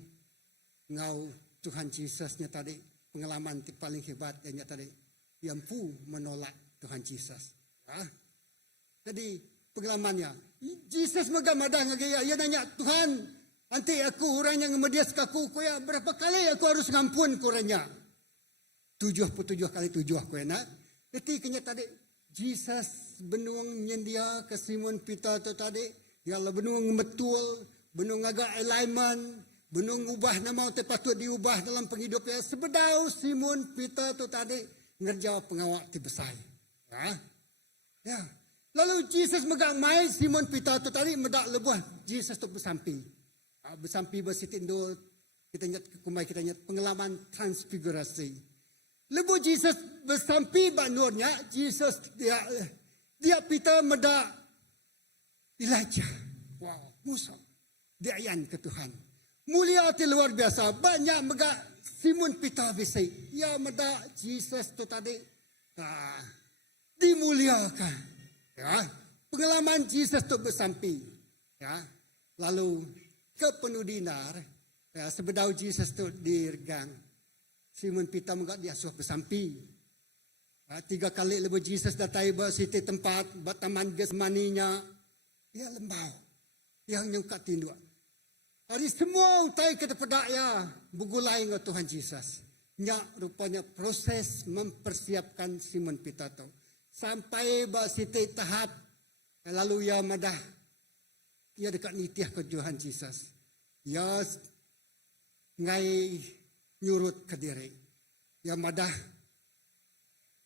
ngau Tuhan Yesusnya tadi, pengalaman paling hebat yang tadi mampu menolak Tuhan Yesus. Ya. Jadi pengalamannya, Yesus megamadah ngagaya, ia nanya Tuhan, nanti aku orang yang ngemedias kaku ko ya berapa kali aku harus ngampun kurangnya? 77 kali 7 ko ya nak. Jadi kenya tadi Jesus benuang nyendia ke Simon Peter tu tadi, dia lah benuang betul, benuang agak alignment, benuang ubah nama te patut diubah dalam penghidupnya. Sebedau Simon Peter tu tadi ngerjawab pengawak ti besar. Ya. Ya. Lalu Jesus megang mai Simon Peter tu tadi medak lebuh Jesus tu bersampi. Bersampi bersitindo kita ingat kumai kita ingat pengalaman transfigurasi. Lebuh Jesus bersampi banurnya Jesus dia Peter medak Elijah. Wow, Musa. Dia ayan ke Tuhan. Mulia ti luar biasa. Banyak megak Simon Peter bisai. Ya medak Jesus tu tadi dimuliakan. Ya, pengalaman Jesus tu bersampi. Ya, lalu ke penuh dinar. Ya, sebedau Jesus tu diregang. Simon Peter mengat dia suah bersampi. Ya, 3 kali lebih Jesus datai bersiti tempat, bataman gesmaninya. Ya lembau. Yang nyungkat tindu. Hari semua utai kita pedaya bugulai dengan Tuhan Yesus. Nyak rupanya proses mempersiapkan Simon Peter tu. Sampai bersiti tahap lalu ia madah. Ia dekat nitiah ke Tuhan Yesus. Ia ngai nyurut ke diri. Ia madah.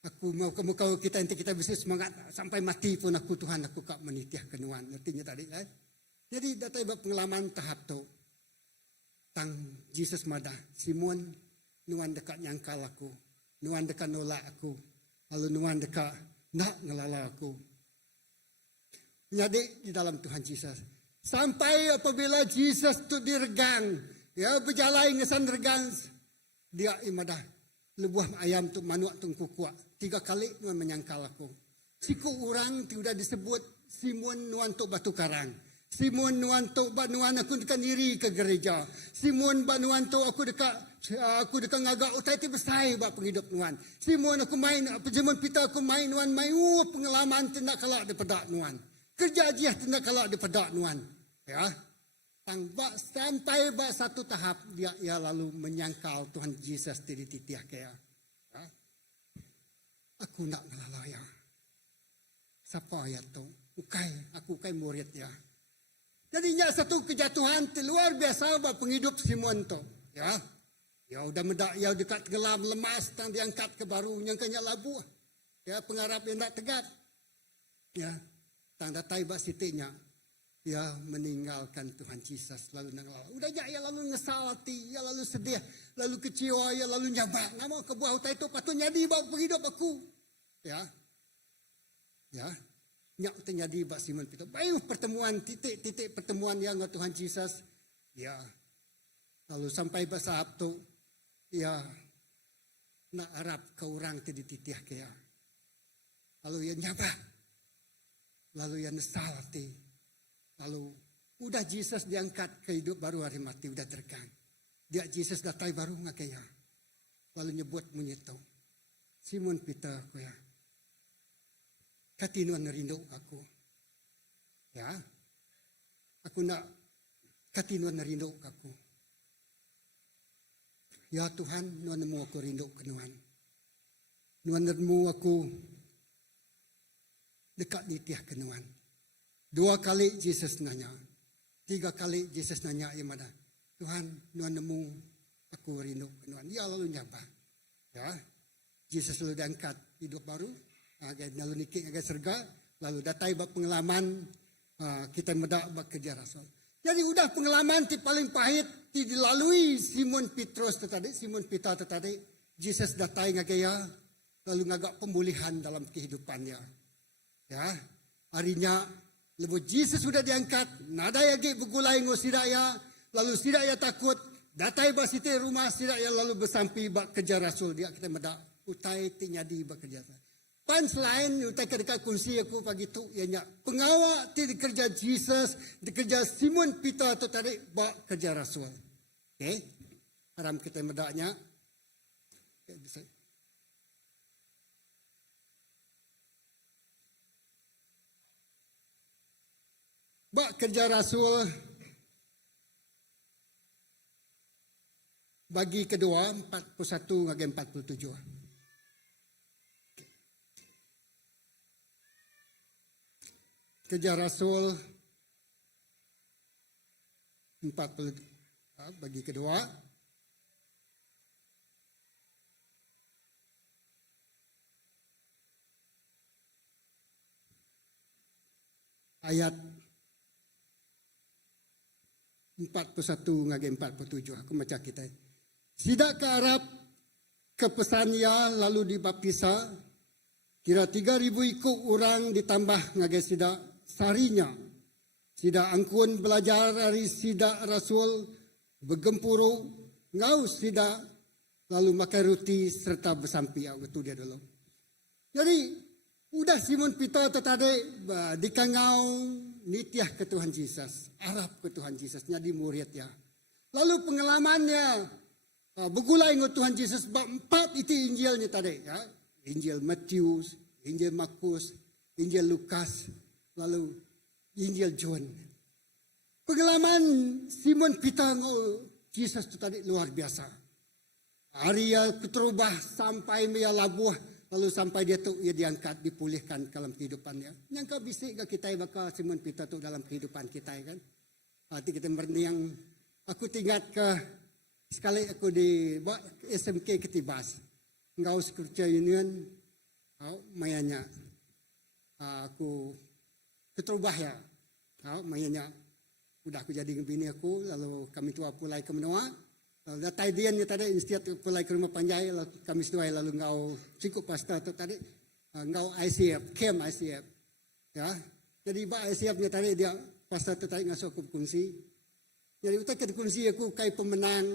Aku mau ke kita nanti kita bisa semangat sampai mati pun aku Tuhan aku kak menitiah kenuan. Artinya tadi kan. Jadi datai pengalaman tahap tu. Tang Jesus madah. Simon nuan dekat nyangkal aku. Nuan dekat nolak aku. Lalu nuan dekat nak ngelala aku. Jadi di dalam Tuhan Yesus. Sampai apabila Jesus tu diregang. Ya berjalan ngesan regang. Dia imadah. Lebuah ayam tu manuak tu kukuak. 3 kali nuan menyangkal aku. Siku orang tu sudah disebut Simon nuan tu batu karang. Simon nuan tu nuan aku dekat diri ke gereja. Simon nuan tu aku dekat ngagak utai ti besai ba penghidup nuan. Simon aku main Simon Peter aku main nuan pengalaman tindak kalak daripada nuan. Kerja aja tindak kalak daripada nuan. Ya. Sampai satu tahap dia lalu menyangkal Tuhan Yesus di titiah kaya. Ya. Aku nak ngelalaya. Siapa ayat tu? Aku kai murid ya. Jadinya satu kejatuhan luar biasa buat penghidup Simon tu. Ya. Ya udah medak ya dekat gelam lemas tang diangkat ke baru nyangkanya labu. Ya pengarap yang tak tegat. Ya. Tang datai bak sitinya. Ya meninggalkan Tuhan Yesus lalu nang lalu. Udah ya lalu ngesal hati, ya lalu sedih, lalu kecewa, ya lalu nyabak. Nama ke buah utai itu patut jadi bak penghidup aku. Ya. Ya. Nyak terjadi bak Simon Peter. Baik pertemuan titik pertemuan yang dengan Tuhan Yesus. Ya. Lalu sampai bahasa tu ya nak harap ke orang tu dititiah kaya. Lalu ia nyabak. Lalu ia nesal hati. Lalu udah Yesus diangkat ke hidup baru hari mati udah tergang. Dia Yesus datai baru ngakaya. Lalu nyebut menyetu. Simon Peter kaya. Katinuan rindu aku. Ya. Aku nak katinuan rindu aku. Ya Tuhan, nuan nemu aku rindu ke nuan. Nuan nemu aku dekat nitiah ke nuan. 2 kali Yesus nanya. 3 kali Yesus nanya yang mana. Tuhan, nuan nemu aku rindu ke nuan. Dia lalu nyapa. Ya. Yesus lalu diangkat hidup baru. Lalu nikik agak serga. Lalu datai bak pengalaman kita medak bak kerja rasul. Jadi udah pengalaman ti paling pahit ti dilalui Simon Petrus tu tadi, Simon Peter tu tadi. Jesus datai ngagaya lalu ngagak pemulihan dalam kehidupannya. Ya, harinya lebu Jesus sudah diangkat, nada yagi begulai ngo sidaya, lalu sidaya takut, datai basite rumah sidaya lalu bersampi bak kerja rasul dia kita medak utai ti nyadi bak kerja. Pan selain utai kedekat kunci aku pagi tu ianya pengawal ti dikerja Jesus, dikerja Simon Peter tu tadi bak kerja rasul. Okey. Haram kita medaknya. Bak kerja rasul bagi kedua 41 ngage 47. Kerja Rasul 40 bagi kedua ayat 41 ngage 47 aku baca kita. Sidak ke Arab ke pesannya lalu dibaptisa kira 3,000 ikut orang ditambah ngage sidak sarinya. Sidak angkun belajar dari sidak rasul bergempuru ngau sidak lalu makan roti serta bersampi itu dia dulu. Jadi udah Simon Peter tadi dikangau nitiah ke Tuhan Yesus, Arab ke Tuhan Yesus, jadi murid ya. Lalu pengalamannya bergulai dengan Tuhan Yesus 4 itu Injilnya tadi ya. Injil Matius, Injil Markus, Injil Lukas, lalu Injil John. Pengalaman Simon Peter dengan Yesus itu tadi luar biasa. Arya keterubah sampai dia labuh, lalu sampai dia tu ia diangkat, dipulihkan dalam kehidupannya. Yang kau bisik ke kita bakal Simon Peter tu dalam kehidupan kita kan. Hati kita berniang. Aku tinggal ke sekali aku di SMK Ketibas. Engkau Scripture Union, mayanya aku keterubah ya. Mayanya udah aku jadi bini aku, lalu kami tua pulai ke Menua. Lalu datai dia ni tadi instead pulai ke rumah Panjai, lalu kami setuai lalu engkau cukup pastor tu tadi, engkau ICF, camp ICF. Ya, jadi ba ICF ni tadi dia pastor tu tadi ngasuh aku kunci. Jadi utak ke kunci aku kai pemenang,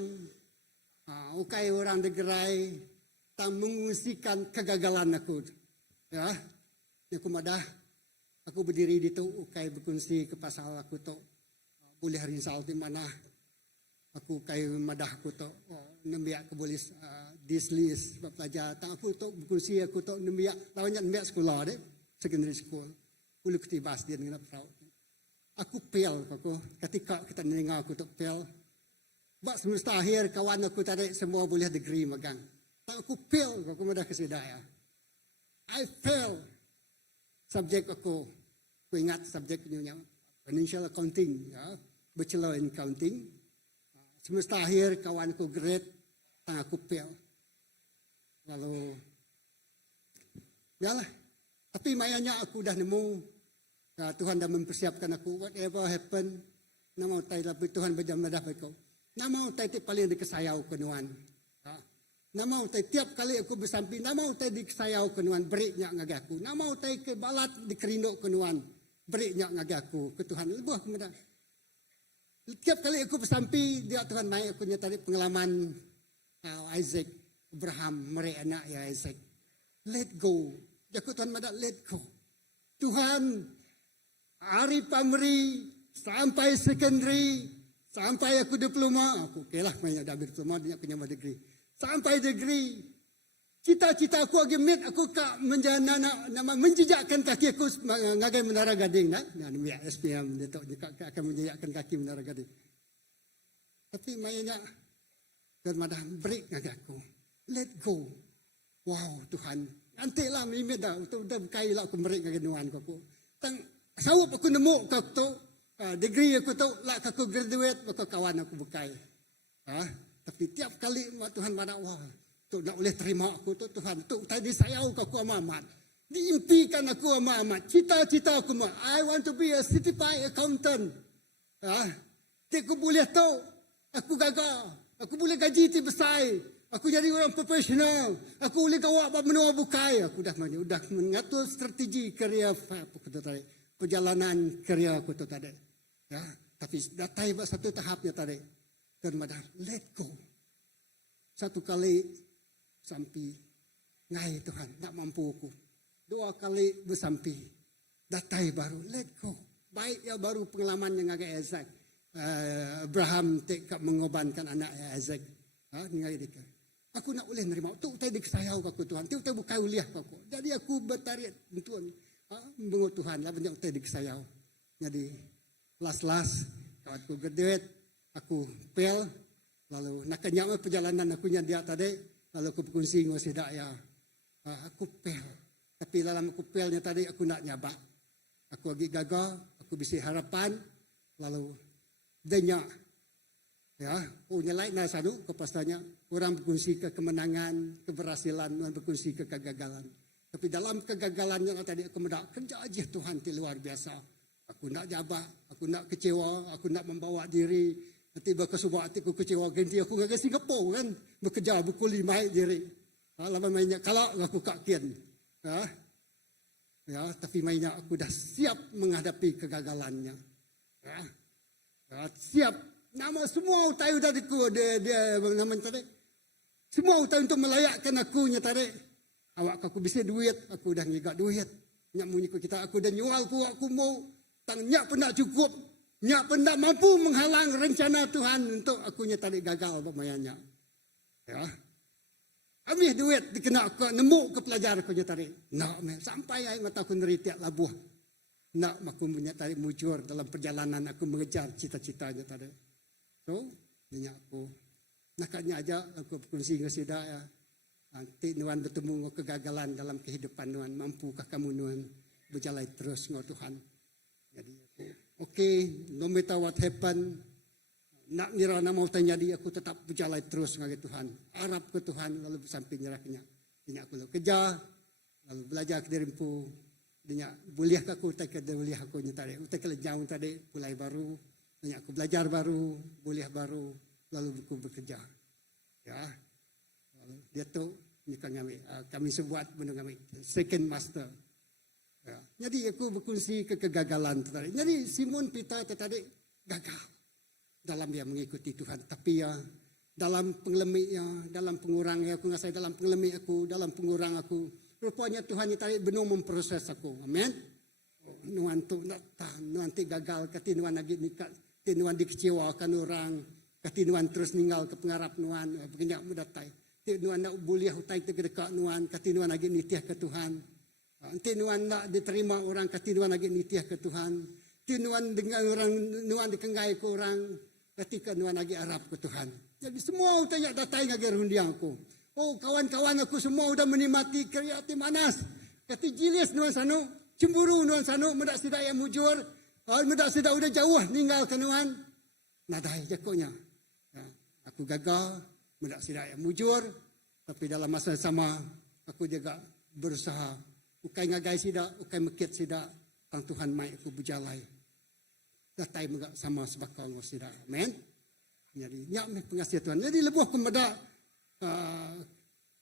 ukai orang degerai, tak mengungsikan kegagalan aku. Ya, aku madah, aku berdiri di tu, ukai berkunci ke pasal aku tu, boleh rinsal di mana. Aku kayu madah aku tu, nembiak aku boleh dislis sebab pelajar. Tak aku tu berkunci aku tu nembiak, lawannya nembiak sekolah deh, secondary school. Ulu ketibas dia dengan perahu. Aku pel aku, ketika kita dengar aku tu pel. Bak semesta akhir kawan aku tadi semua boleh degree magang. Tak aku pel aku madah kesedaya. I fail subjek aku ingat subjeknya financial accounting, ya, bachelor in accounting. Semesta akhir kawanku grade, tang aku fail. Lalu, yalah. Tapi mayanya aku dah nemu, Tuhan dah mempersiapkan aku. Whatever happen, nama utai tapi Tuhan berjamadah baikku. Nama utai itu paling dikesayau kenuan. Nama utai tiap kali aku bersampi, nama utai dikesayau kenuan, beriknya ngagi aku. Nama utai ke balat dikerinduk kenuan, beriknya ngagi aku. Ke Tuhan, lebuh kemudian. Tiap kali aku bersampi, dia Tuhan naik aku tadi pengalaman Isaac, Abraham, mereka anak ya Isaac. Let go. Aku Tuhan madak let go. Tuhan, hari pamri, sampai secondary, sampai aku diploma, aku kelah banyak dah diploma, dia punya degree. Sampai degree, cita-cita aku lagi mit, aku kak nama menjejakkan kaki aku ngagai Menara Gading, nah biar SPM dia tu akan menjejakkan kaki Menara Gading. Tapi mayanya bermadah break ngagai aku, let go. Wow Tuhan, nantilah mimit dah, udah berkait lah aku break ngagai nuan aku. Tang sawap aku nemu kau tu, degree aku tu, lah aku graduate, maka kawan aku berkait. Tapi tiap kali Tuhan mana wah, tu nak boleh terima aku tu Tuhan. Tu tadi saya aku amat. Diimpikan aku amat. Cita-cita aku I want to be a certified accountant. Ti aku boleh tahu. Aku gagal. Aku boleh gaji ti besar. Aku jadi orang profesional. Aku boleh kawak apa menua bukai. Aku dah mengatur strategi kerja aku tu tadi. Perjalanan kerja aku tu tadi. Ya, tapi datai buat satu tahapnya tadi. Dan madam, let go. Satu kali sampai ngai Tuhan, tak mampu aku. 2 kali bersampai. Datai baru, let go. Baik ya baru pengalaman yang agak Isaac. Abraham tekap mengobankan anak Isaac. Ngai dia. Aku nak boleh nerima. Tu tadi disayau aku Tuhan. Tu tadi bukai uliah aku. Jadi aku bertarik Tuhan. Mengut Tuhan lah banyak tadi disayau. Jadi last kawan aku graduate, aku pel. Lalu nak kenyang perjalanan aku dia tadi. Lalu aku berkongsi dengan si Daya. Aku pel. Tapi dalam aku pelnya tadi aku nak nyabak. Aku lagi gagal, aku bisa harapan. Lalu denyak. Ya, nyelai na sadu kepastanya orang berkongsi ke kemenangan, keberhasilan, orang berkongsi ke kegagalan. Tapi dalam kegagalan yang tadi aku mendak kerja aja Tuhan ti luar biasa. Aku nak jabak, aku nak kecewa, aku nak membawa diri. Nanti berkesubuh hatiku kecewa ganti aku ke Singapura kan, bekerja buku 5 diri. Lama mainnya kalau aku kakian. Ya, tapi mainnya aku dah siap menghadapi kegagalannya. Ya, siap. Nama semua utai dariku dia nama tadi. Semua utai untuk melayakkan aku nya tadi. Awak aku bisa duit, aku dah ngigak duit. Nyak munyi kita aku dah nyual aku mau tang nyak pun tak cukup. Nyak pun tak mampu menghalang rencana Tuhan untuk aku nya tadi gagal pemayannya. Ya. Habis duit dikena aku nemu ke pelajar aku nya tadi. Nak sampai ai mata aku neritiak labuh. Nak aku punya tadi mujur dalam perjalanan aku mengejar cita-citanya tadi. So, dinyak aku. Nakatnya aja aku berkongsi dengan si Daya. Nanti Nuan bertemu dengan kegagalan dalam kehidupan Nuan. Mampukah kamu Nuan berjalan terus dengan Tuhan. Jadi aku, okay, no matter what happen. Nak ngira nak mau tanya dia, aku tetap berjalan terus dengan Tuhan. Harap ke Tuhan, lalu sampai nyerahnya. Dinyak aku lalu kerja, lalu belajar ke diriku. Dinyak, boleh aku tak ke boleh aku nyetari. Utak ke jauh tadi, mulai baru. Banyak aku belajar baru, boleh baru, lalu aku bekerja. Ya, lalu dia tu ni kami sebuat benda kami second master. Ya. Jadi aku berkongsi ke kegagalan tadi. Jadi Simon Peter tadi gagal dalam dia mengikuti Tuhan. Tapi ya dalam pengelemiknya, dalam pengurangnya aku ngasai dalam pengelemik aku, dalam pengurang aku. Rupanya Tuhan tadi benar memproses aku. Amin. Nuan tu nak tahan, nuan ti gagal, kati nuan lagi nikah. Nuan dikecewakan orang, kati nuan terus ninggal ke pengarap nuan, berkenyak mendatai. Ti nuan nak buliah utai ke dekat nuan, kati nuan lagi nitiah ke Tuhan. Ti nuan nak diterima orang, kati nuan lagi nitiah ke Tuhan. Ti nuan dengan orang, nuan dikenggai ke orang, ketika nuan lagi arap ke Tuhan. Jadi semua utai yang datai ngagai rundiang aku. Oh kawan-kawan aku semua udah menikmati kreatif manas. Kati jilis nuan sanu, cemburu nuan sanu, mendak sidak yang mujur. Mendak sidak udah jauh ninggal ke nuan. Nadai jakonya. Ya, aku gagal, mendak sidak yang mujur. Tapi dalam masa sama, aku juga berusaha. Ukai ngagai sidak, ukai mekit sidak. Tang Tuhan mai aku berjalai. Datai menggak sama sebakal ngos sidak. Amen. Jadi, nyak pengasih Tuhan. Jadi lebuh kepada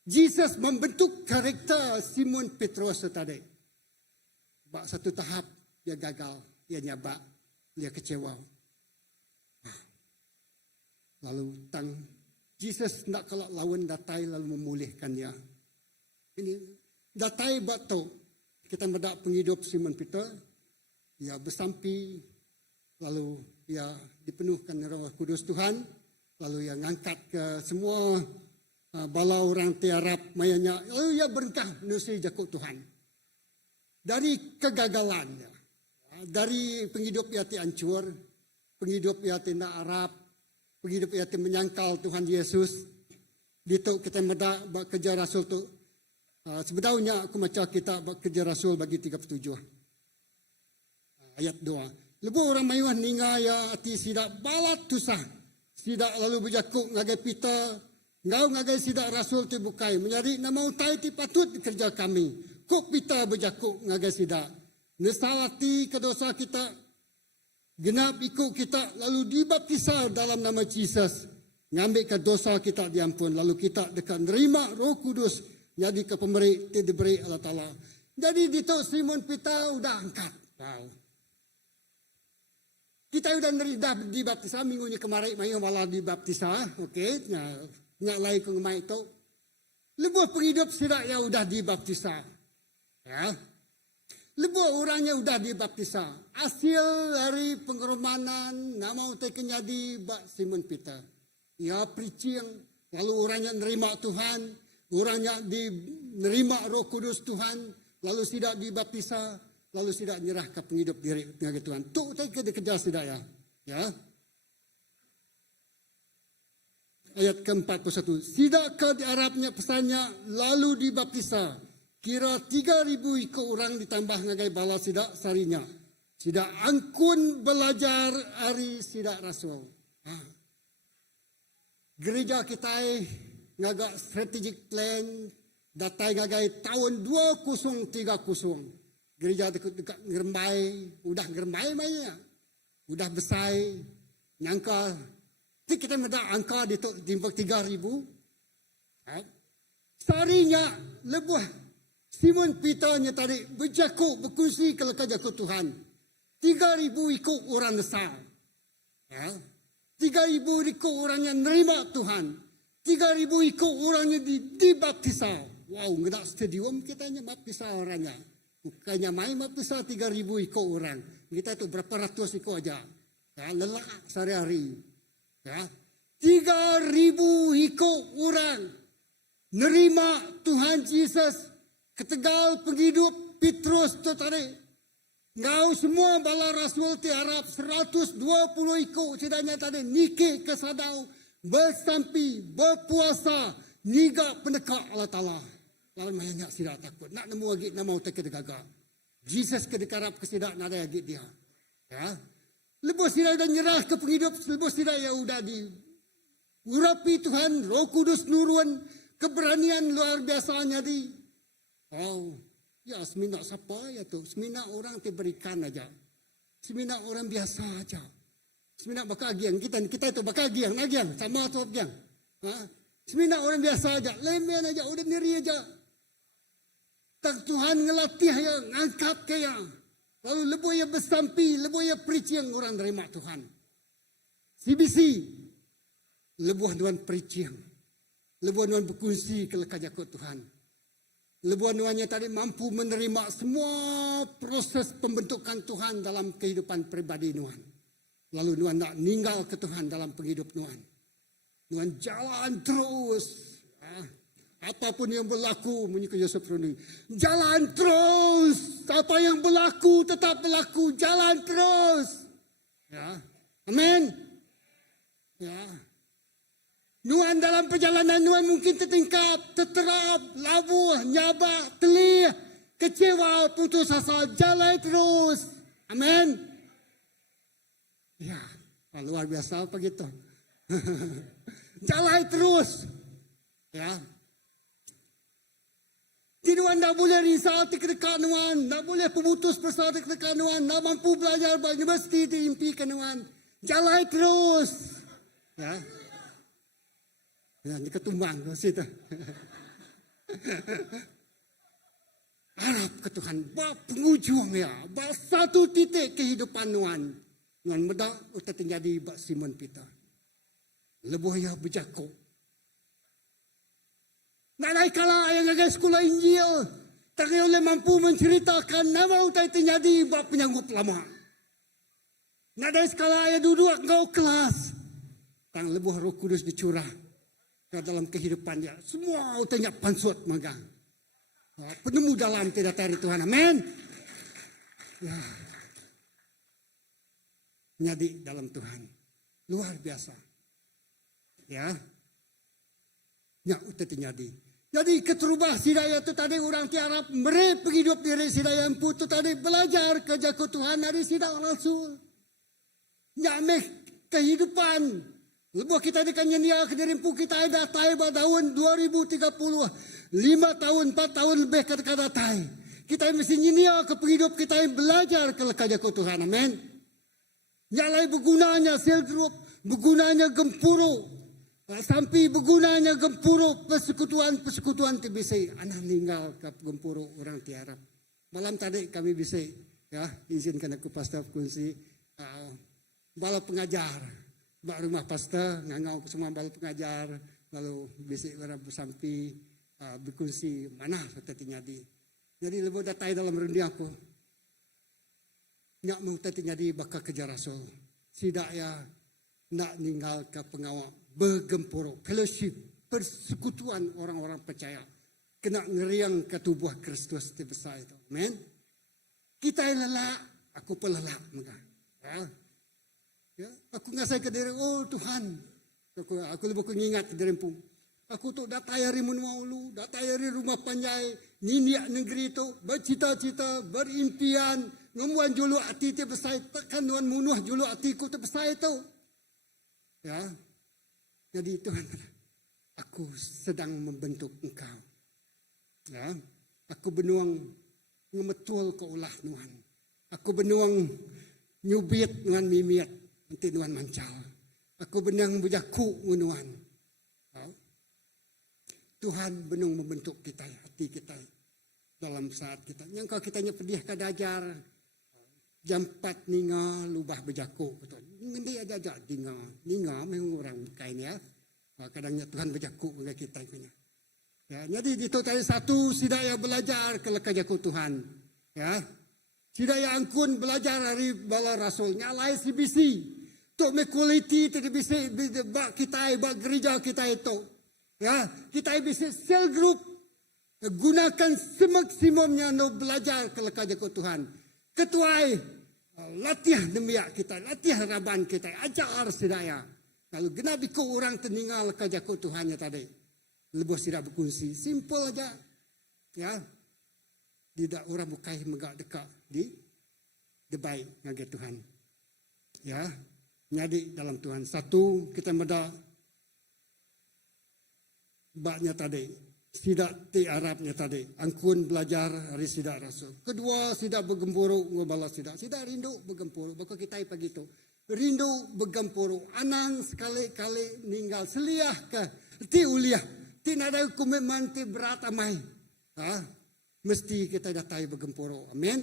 Jesus membentuk karakter Simon Petrus tadi. Bak satu tahap dia gagal. Dia nyabak, dia kecewa. Lalu tang Jesus nak kalau lawan datai lalu memulihkan dia. Ini datai batu kita mendak penghidup Simon Peter. Dia bersampi, lalu dia dipenuhkan Roh Kudus Tuhan, lalu dia ngangkat ke semua balau orang tiarap mayanya, lalu dia berkah nusi jakut Tuhan. Dari kegagalannya. Dari penghidup yati hancur, penghidup yati nak Arab, penghidup yati menyangkal Tuhan Yesus. Itu kita meda bak kerja Rasul tu. Sebenarnya aku macam kita bak kerja Rasul bagi 37. Ayat 2. Lebu orang mayuan ningaya ati sidak balat tusah. Sidak lalu berjakuk ngagai pita. Ngau ngagai sidak Rasul tu bukai. Menyari nama utai ti patut kerja kami. Kok pita berjakuk ngagai sidak. Nesalati ke dosa kita, genap ikut kita, lalu dibaptisa dalam nama Yesus, ngambilkan dosa kita diampun, lalu kita dekat nerima Roh Kudus, jadi ke pemberi, diberi Allah Ta'ala. Jadi di tu Simon Peter udah angkat. Wow. Kita udah dibaptisa minggunya kemarin, mayu malah dibaptisa, okey, nyak lain ke rumah itu. Lebuh penghidup sidak yang udah dibaptisa. Ya. Lebuh orangnya udah dibaptisa. Hasil dari pengeromanan nama utekin jadi Simon Peter. Ya preaching, lalu orangnya nerima Tuhan, orangnya nerima Roh Kudus Tuhan, lalu tidak dibaptisa, lalu tidak nyerah ke penghidup diri dengan Tuhan. Tu utekin dikejar sidak ya. Ya. Ayat ke-41. Sidakkah di Arabnya pesannya lalu dibaptisa. Kira 3,000 ikut orang ditambah ngagai bala sidak sarinya. Sidak angkun belajar hari sidak rasul. Gereja kita ngagak strategic plan datai ngagai tahun 2030. Gereja dekat ngerembai, udah ngerembai mainnya. Udah besar, nyangka kita minta angka di 3,000. Sarinya lebuh Simon Peternya tadi berjakuk berkongsi ke jakuk Tuhan. 3,000 ikut orang besar. Ya. 3,000 ikut orang yang nerima Tuhan. 3,000 ikut orang yang dibaptisa. Wow, ngedak stadium kita hanya baptisa orangnya. Bukannya main baptisa 3,000 ikut orang. Kita itu berapa ratus ikut aja. Ya, lelah sehari-hari. Ya, 3,000 ikut orang nerima Tuhan Yesus ketegal penghidup Petrus tu tadi. Ngau semua bala rasul ti Arab 120 ikut sidanya tadi nikih ke sadau bersampi berpuasa niga pendekak Allah Ta'ala. Lalu banyak sidak takut. Nak nemu lagi nama utak kedegagak. Jesus kedekarap kesidak nada lagi dia. Ya. Lepas tidak dah nyerah ke penghidup, lepas tidak ya udah diurapi Tuhan, Roh Kudus nurun, keberanian luar biasanya di. Oh, ya semina siapa ya tu? Semina orang diberikan aja. Semina orang biasa aja. Semina bakagiang kita itu bakagiang, nagiang sama tu agiang. Semina orang biasa aja, lemen aja, udah diri aja. Tak Tuhan ngelatih ya, ngangkat kaya. Lalu lebuh ya bersampi, lebuh ya preaching orang nerima Tuhan. CBC, lebuh nuan preaching. Lebuh nuan berkongsi ke lekajak Tuhan. Lebuh nuannya tadi mampu menerima semua proses pembentukan Tuhan dalam kehidupan pribadi nuan. Lalu nuan nak ninggal ke Tuhan dalam penghidup nuan. Nuan jalan terus. Apapun yang berlaku, menyukai Yusuf Runi. Jalan terus. Apa yang berlaku, tetap berlaku. Jalan terus. Ya. Amin. Ya. Nuan dalam perjalanan nuan mungkin tertingkap, terterap, labuh, nyabak, telih, kecewa, putus asa. Jalan terus. Amin. Ya. Luar biasa apa gitu. Jalan terus. Ya. Nuan tak boleh risau dekat nuan, tak boleh pemutus persau dekat nuan, tak mampu belajar di universiti diimpikan nuan. Jalan terus. Ya. Ya, ini ketumbang situ. Harap ke Tuhan, bawa pengujung ya, bawa satu titik kehidupan nuan. Nuan medak udah terjadi bak Simon Peter. Lebuh ya berjakuk. Nak naik kalah yang agak sekolah Injil. Tak boleh mampu menceritakan nama utai terjadi bab penyanggup lama. Nak naik kalah yang duduk kau kelas. Tang lebuh Roh Kudus dicurah ke dalam kehidupan dia. Semua utainya pansut magang. Penemu dalam tidak dari Tuhan. Amin. Ya. Menjadi dalam Tuhan. Luar biasa. Ya. Ya, utai terjadi. Jadi keterubah sidaya itu tadi orang tiarap mereka penghidup diri sidaya empu itu tadi belajar kerja ke Tuhan dari sidak rasul. Nyameh kehidupan. Lebuh kita dikannya dia ke diri empu kita ada taiba tahun 2030. 5 tahun, 4 tahun lebih kata-kata tai. Kita mesti nyinia ke penghidup kita yang belajar ke kerja ke Tuhan. Amin. Nyalai bergunanya sel group, bergunanya gempuro. Sampai bergunanya gempuro persekutuan TBC. Anak meninggal ke gempuro orang tiarap. Malam tadi kami bisa, ya, izinkan aku pastor kunci bala pengajar. Bak rumah pastor, ngangau semua bala pengajar. Lalu bisa orang bersampi berkunci mana seperti nyadi. Jadi lebih datai dalam rendi aku. Nyak mau tadi nyadi bakal kejar rasul. Sidak ya nak ninggal ke pengawal bergempuro, fellowship, persekutuan orang-orang percaya. Kena ngeriang ke tubuh Kristus di besar itu. Amen. Kita yang lelak, aku pun lelak. Ya, aku ngasai ke diri, oh Tuhan. Aku lebih mengingat ke diri pun. Aku tu datai hari menua ulu, datai hari rumah panjai, niniak negeri itu, bercita-cita, berimpian, ngamuan julu hati te besar, tekan nuan munuh julu hatiku te besar itu. Ya, jadi Tuhan, aku sedang membentuk engkau. Ya, aku benuang ngemetul ke ulah Tuhan. Aku benuang nyubit dengan mimiat, nanti Tuhan mancal. Aku benang bujaku menuan. Ya. Tuhan benung membentuk kita, hati kita dalam saat kita. Yang kau kitanya pedih kadajar, jam 4 ninga lubah bejaku. Ngendi aja ninga memang orang kain ya. Kadangnya Tuhan bejaku oleh kita punya. Ya, jadi itu tadi satu sidaya belajar ke lekajaku Tuhan. Ya. Sidaya angkun belajar dari bala rasul nyalai CBC. Tok me quality tadi bisa bak kita bak gereja kita itu. Ya, kita bisa cell group gunakan semaksimumnya no belajar ke lekajaku Tuhan. Ketuai latihan demiak kita, latihan raban kita, ajar sidaya. Kalau genapi ko orang teninggal kajaku Tuhannya tadi. Lebih tidak berkongsi, simple aja. Ya. Tidak orang bukai megak dekat di debai ngagai Tuhan. Ya. Nyadi dalam Tuhan. Satu, kita meda baknya tadi. Sidak ti Arabnya tadi. Angkun belajar hari sidak rasul. Kedua, sidak bergempuru ngobalas sidak. Sidak rindu bergempuru. Baka kita pagi itu. Rindu bergempuru. Anang sekali-kali ninggal. Seliah ke. Ti uliah. Ti nada komitmen ti berat amai. Ha? Mesti kita datai bergempuru. Amin.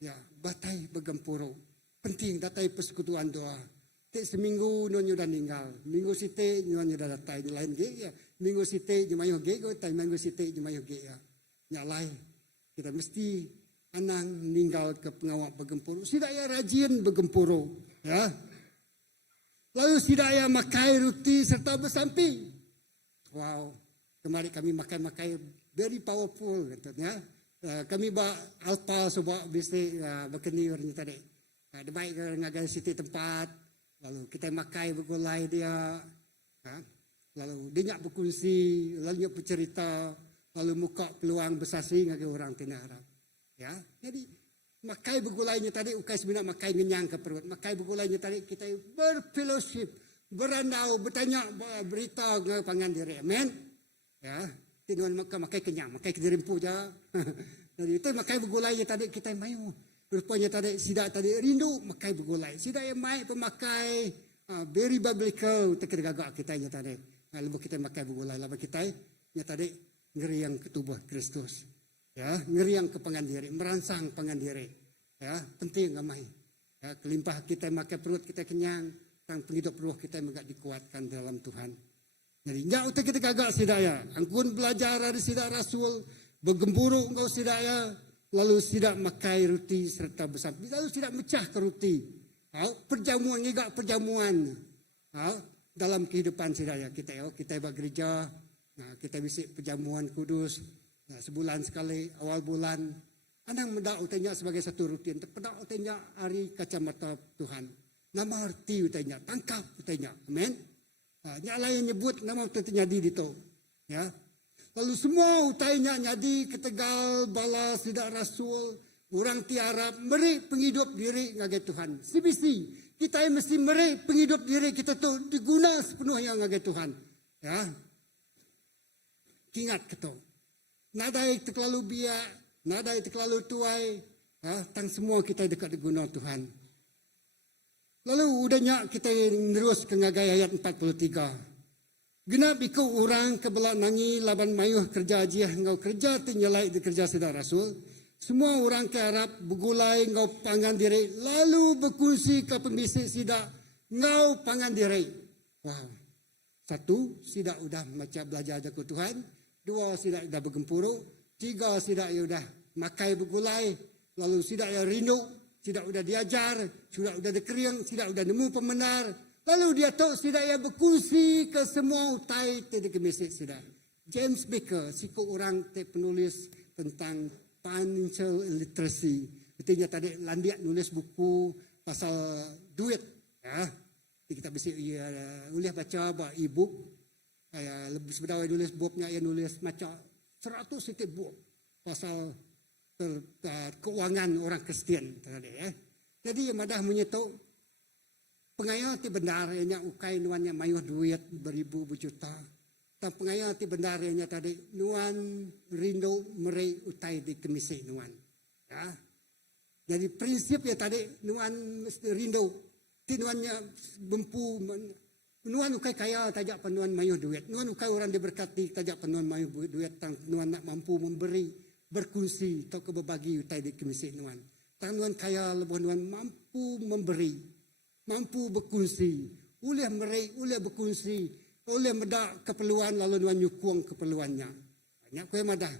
Ya, batai bergempuru. Penting datai persekutuan doa. Ti seminggu nyo dah ninggal. Minggu site nyo dah datai. Lain ge ya. Minggu site jumayo ge go. Tai minggu site jumayo ge ya. Nyalai. Kita mesti anang ninggal ke pengawak bergempuru. Sidaya rajin bergempuru. Ya. Lalu sidaya makai ruti serta bersampi. Wow, kemarin kami makai very powerful katanya. Kami ba alpa soba bisa berkeni orang tadi. Ada baik ngagai siti tempat. Lalu kita makai bergolai dia. Lalu dia berkongsi, lalu dia bercerita, lalu muka peluang bersasi ngagai orang tinara. Ya, jadi makai bergolainya tadi ukai sebenarnya makai ngenyang ke perut. Makai bergolainya tadi kita berfellowship. Berandau, bertanya, berita ke pangan diri. Amen. Ya, tinuan makai kenyang, makai kejerimpu je. Jadi itu makai bergulai tadi kita mayu. Rupanya tadi sidak tadi rindu makai bergulai. Sidak yang mai pemakai very biblical tergagak kita nya tadi. Lalu kita makai bergulai, lalu kita nya tadi ngeriang ke tubuh Kristus. Ya, ngeriang ke pangan diri, merangsang pangan diri. Ya, penting amai. Ya, kelimpah kita makai perut kita kenyang. Tang penghidup roh kita enggak dikuatkan dalam Tuhan. Jadi enggak utak kita gagak sidaya. Angkun belajar dari sidak rasul, bergemburu engkau sidaya, lalu sidak makai ruti serta bersampi, lalu sidak mecah ke ruti. Perjamuan enggak perjamuan. Dalam kehidupan sidaya kita kita gereja, kita bisa perjamuan kudus. Sebulan sekali awal bulan. Anang mendak utanya sebagai satu rutin. Terpedak utanya hari kacamata Tuhan. Nama arti utanya, tangkap utanya. Amin. Nyala yang nyebut nama utanya di itu. Ya. Lalu semua utanya nyadi ke Tegal, balas, tidak rasul, orang tiarap, meri penghidup diri ngagai Tuhan. CBC, kita mesti meri penghidup diri kita tu diguna sepenuhnya ngagai Tuhan. Ya. Ingat kita. Nada yang terlalu biak, nada yang terlalu tuai, tang semua kita dekat diguna Tuhan. Lalu udahnya kita terus ke ngagai ayat 43. Genap ikut orang kebelak nangi laban mayuh kerja ajiah ngau kerja tinyalai di kerja sedar rasul. Semua orang ke Arab bergulai ngau pangan diri. Lalu berkongsi ke pembisik sidak ngau pangan diri. Wow. Satu, sidak udah macam belajar jaga Tuhan. Dua, sidak udah bergempuru. Tiga, sidak udah makai bergulai. Lalu sidak yang rindu. Sidak udah diajar. Sidak udah dikeriang. Sidak udah nemu pembenar. Lalu dia tahu sidak yang berkongsi ke semua utai tadi kemisik sidak. James Baker, siku orang penulis tentang financial literacy. Artinya tadi landiak nulis buku pasal duit. Ya. Kita bisa boleh baca e-book. Lebih sebenarnya nulis bukunya, ia nulis macam 100 titik buku pasal keuangan orang Kristian. Jadi yang madah menyetuk pengayal ti benar yang ukai nuannya mayuh duit beribu berjuta. Dan pengayal ti benar yang tadi nuan rindu merei utai di kemisik nuan. Ya. Jadi prinsip ya tadi nuan rindu. Ti nuannya bempu nuan ukai kaya tajak penuan mayuh duit. Nuan ukai orang diberkati tajak penuan mayuh duit. Tang nuan nak mampu memberi, berkongsi atau berbagi utai di kemisik nuan. Tang nuan kaya lebih nuan mampu memberi, mampu berkongsi, oleh merai, oleh berkongsi, oleh medak keperluan lalu nuan nyukung keperluannya. Banyak kau madah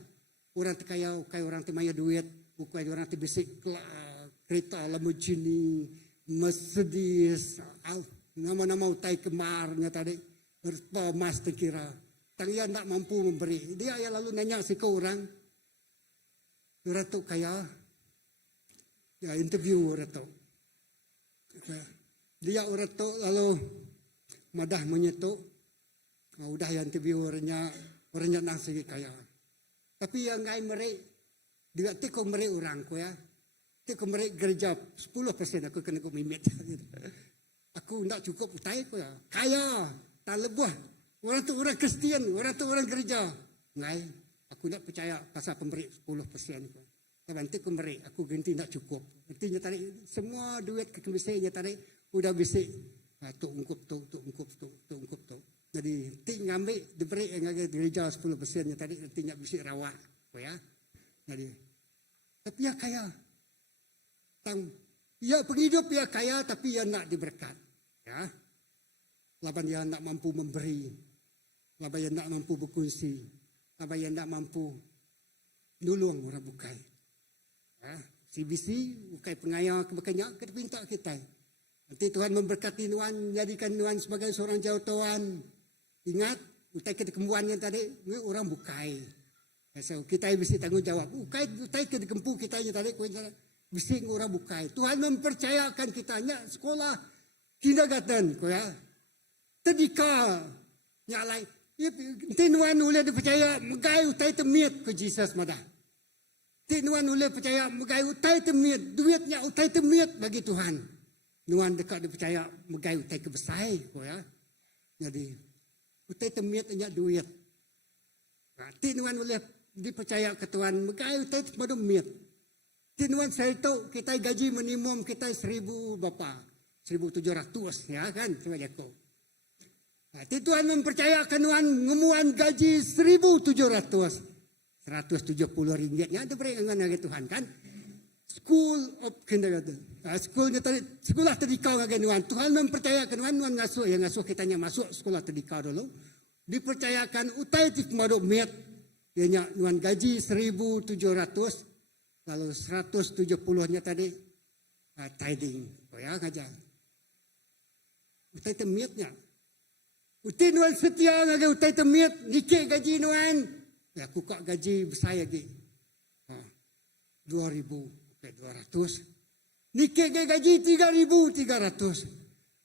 orang terkaya, ukai orang termaya duit, ukai orang terbisik kereta Lamborghini, Mercedes, nama-nama utai kemarnya tadi, emas terkira. Tang ia tak mampu memberi. Dia yang lalu nanya si kau orang tu kaya, ya interview orang tu. Dia orang tu lalu madah menyetuk, udah yang interview orangnya nang segi kaya. Tapi yang ngai merek, dia tiko merek orang ko ya. Tiko merek gereja 10% aku kena kumimit. Aku tak cukup utai ko ya. Kaya, tak lebih. Orang tu orang Kristian, orang tu orang gereja. Ngai, aku tak percaya pasal pemberi 10% ko. Tapi nanti aku beri, aku ganti tak cukup. Artinya tadi semua duit kemisainya tadi udah bisik. Tu ungkup tu. Jadi ti ngambil diberi yang agak gereja 10% tadi artinya bisik rawat. Ya. Jadi tapi ya kaya. Ya penghidup ya kaya tapi ya nak diberkat. Ya. Laban ya nak mampu memberi. Laban ya nak mampu berkongsi. Laban ya nak mampu nulung orang bukai. Ya. CBC, bukai pengayal kebekannya, kita minta kita. Nanti Tuhan memberkati Nuan, jadikan Nuan sebagai seorang jawatan. Ingat, utai kedekembuan yang tadi, orang bukai. So, kita bisa tanggung jawab. Utai kedekempu kita yang tadi, bisa orang bukai. Tuhan mempercayakan kitanya sekolah kindergarten, ya. Tadika, nyalai. Nanti Nuan boleh dipercaya, megai utai temiat ke Jesus madah. Nuan boleh percaya, megai utai temiat, duitnya utai temiat bagi Tuhan. Nuan dekat dipercaya, megai utai kebesai, ya. Jadi, utai temiat hanya duit. Nanti Nuan boleh dipercaya ke Tuhan, megai utai pada miat. Nuan saya tahu, kita gaji minimum kita 1,000 bapa, 1,700, ya kan, sebagai aku. Nanti Tuhan mempercayakan Nuan ngemuan gaji 1,700. 170 ringgitnya ada perengan lagi Tuhan kan. School of Kindergarten. Sekolah terdikau lagi Nuan. Tuhan mempercayakan Nuan ngasuh. Yang ngasuh kitanya masuk sekolah terdikau dulu. Dipercayakan utai tif maduk miat. Ianya Nuan gaji 1,700. Lalu 170-nya tadi tiding. Oh ya ngajar. Utai temiatnya. Utai Nuan setia lagi utai temiat. Nikik gaji Nuan. Ya, aku kak gaji besar lagi. 2,200. Nikik gaji 3,300.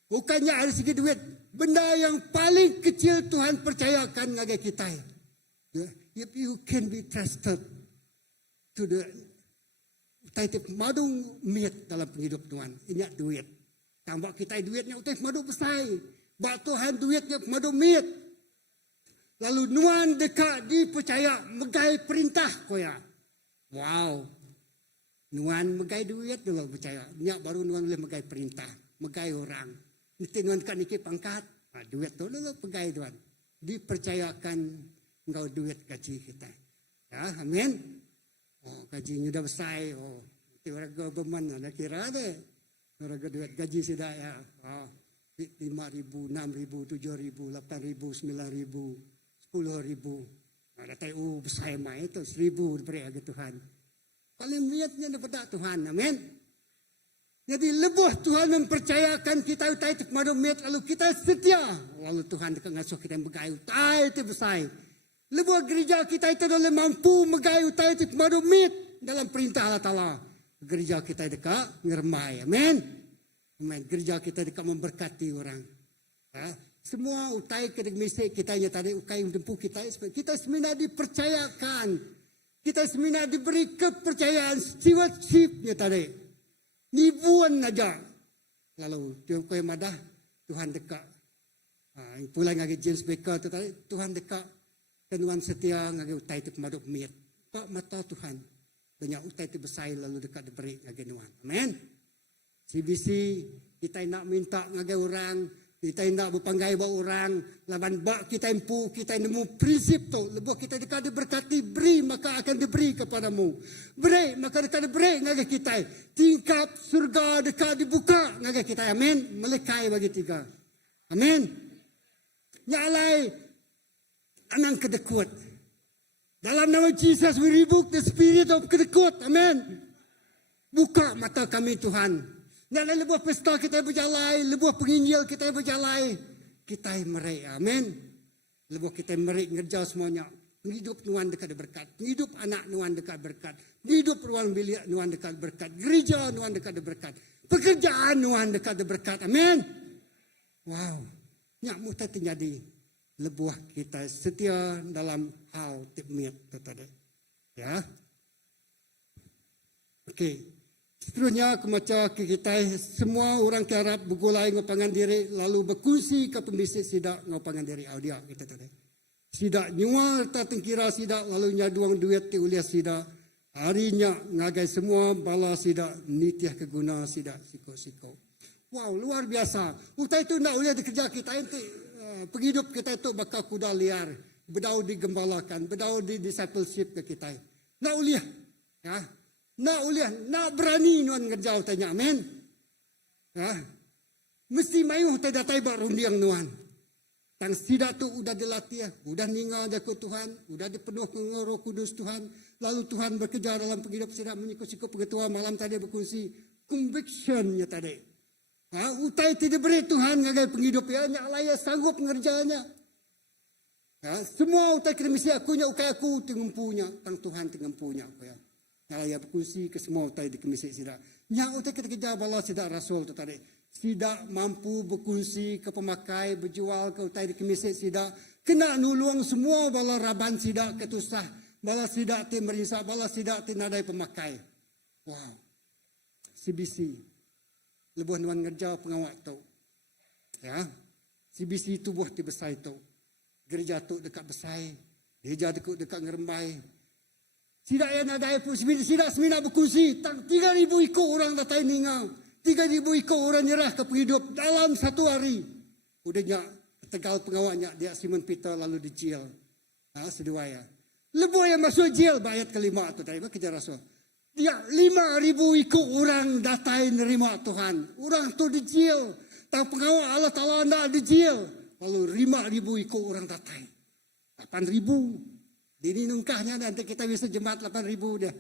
Bukannya ada segi duit. Benda yang paling kecil Tuhan percayakan lagi kita. If you can be trusted to the taitip madung miat dalam penghidup Tuhan. Ini duit. Tambah kita duitnya utai madung besar. Bak Tuhan duitnya madung miat. Lalu Nuan dekat dipercaya megai perintah koya. Wow. Nuan megai duit dulu percaya. Nyak baru Nuan boleh megai perintah. megai orang. Nanti Tuhan kat niki pangkat, duit tu lah pegai Tuhan. Dipercayakan engkau duit gaji kita. Ya, amin. Oh, gajinya dah besar. Oh, nanti orang government ada kira deh. Orang duit gaji sudah ya. Oh, 5,000, 6,000, 7,000, 8,000, 9,000, 10,000. Ada tahu besar mai itu 1,000 diberi oleh Tuhan. Kalau niatnya daripada Tuhan, amin. Jadi lebuh Tuhan mempercayakan kita utai itu kepada miat, lalu kita setia. Lalu Tuhan dekat ngasuh kita yang begai utai itu besar. Lebuh gereja kita itu adalah mampu megai utai itu kepada miat dalam perintah Allah Ta'ala. Gereja kita dekat ngermai, amin. Amin. Gereja kita dekat memberkati orang. Ya. Semua utai ke mistik kita yang tadi ukai tempuh kita semina dipercayakan. Kita semina diberi kepercayaan stewardship-nya tadi. Ribuan aja. Lalu Tuhan kau madah Tuhan dekat. Pulang ngagi James Baker tu tadi Tuhan dekat. Tuhan setia ngagi utai itu kemaduk miat. Pak mata Tuhan. Banyak utai itu besar lalu dekat diberi ngagi Tuhan. Amin. CBC kita nak minta ngagi orang. Kita nak berpanggai bawa orang. Laban bak kita empu. Kita nemu prinsip tu. Lebuh kita dekat diberkati. Beri maka akan diberi kepadamu. Beri maka dekat diberi ngagai kita. Tingkap surga dekat dibuka ngagai kita. Amin. Melekai bagi tiga. Amin. Nyalai. Anang kedekut. Dalam nama Jesus we rebuke the spirit of kedekut. Amin. Buka mata kami Tuhan. Dan lebuh pesta kita berjalan, lebuh penginjil kita berjalan, kita merai, amin. Lebuh kita merai ngerja semuanya. Hidup Tuhan dekat berkat, hidup anak Tuhan dekat berkat, hidup ruang bilik Tuhan dekat berkat, gereja Tuhan dekat berkat, pekerjaan Tuhan dekat berkat, amin. Wow, nyak muta terjadi. Lebuh kita setia dalam hal tipmiat tadi, ya. Okey. Seterusnya kemaca kita semua orang ke Arab bergulai ngopangan diri lalu berkongsi ke pembisik sidak ngopangan diri audia kita tadi. Sidak nyual tak tengkira sidak lalu nyaduang duit ti ulias sidak. Harinya ngagai semua bala sidak nitiah keguna sidak siko-siko. Wow, luar biasa. Utai itu nak ulias kerja kita itu penghidup kita itu bakal kuda liar, bedau digembalakan, bedau di discipleship ke kita. Nak ulias ya. Nak uliah, nak berani nuan ngerjau tanya, amin. Ya. Mesti mayuh tak datai bak rundiang nuan. Tang sidak tu udah dilatih, udah ningal jakut Tuhan, udah dipenuh dengan Roh Kudus Tuhan. Lalu Tuhan bekerja dalam penghidup sidak menyikut-sikut pengetua malam tadi berkongsi conviction-nya tadi. Utai tidak beri Tuhan ngagai penghidup ya, nyak laya sanggup ngerjanya. Ya, semua utai kena misi akunya ukai aku tengempunya, tang Tuhan tengempunya aku ya. Nalaya berkongsi ke semua utai di kemisik sidak. Yang utai kita kejar bala sidak rasul tu tadi. Sidak mampu berkongsi ke pemakai, berjual ke utai di kemisik sidak. Kena nulung semua bala raban sidak ketusah. Bala sidak ti merinsak, bala sidak ti nadai pemakai. Wow. CBC. Lebuh nuan ngerja pengawak tu. Ya. CBC tubuh ti besar tu. Gereja tu dekat besar. Gereja dekat ngerembai. Sidak yang nadai pun sidak semina berkongsi. 3,000 ikut orang datai ningau. 3,000 ikut orang nyerah ke penghidup dalam satu hari. Udahnya tegal pengawaknya dia Simon Peter lalu di jail. Sedua ya. Lebuh yang masuk jail ayat kelima tu tadi kejar rasul. Dia 5,000 ikut orang datai nerima Tuhan. Orang tu di jail. Tang pengawak Allah Ta'ala nak di jail. Lalu 5,000 ikut orang datai. 8,000. Dini nungkahnya nanti kita bisa jemaat 8,000 dia.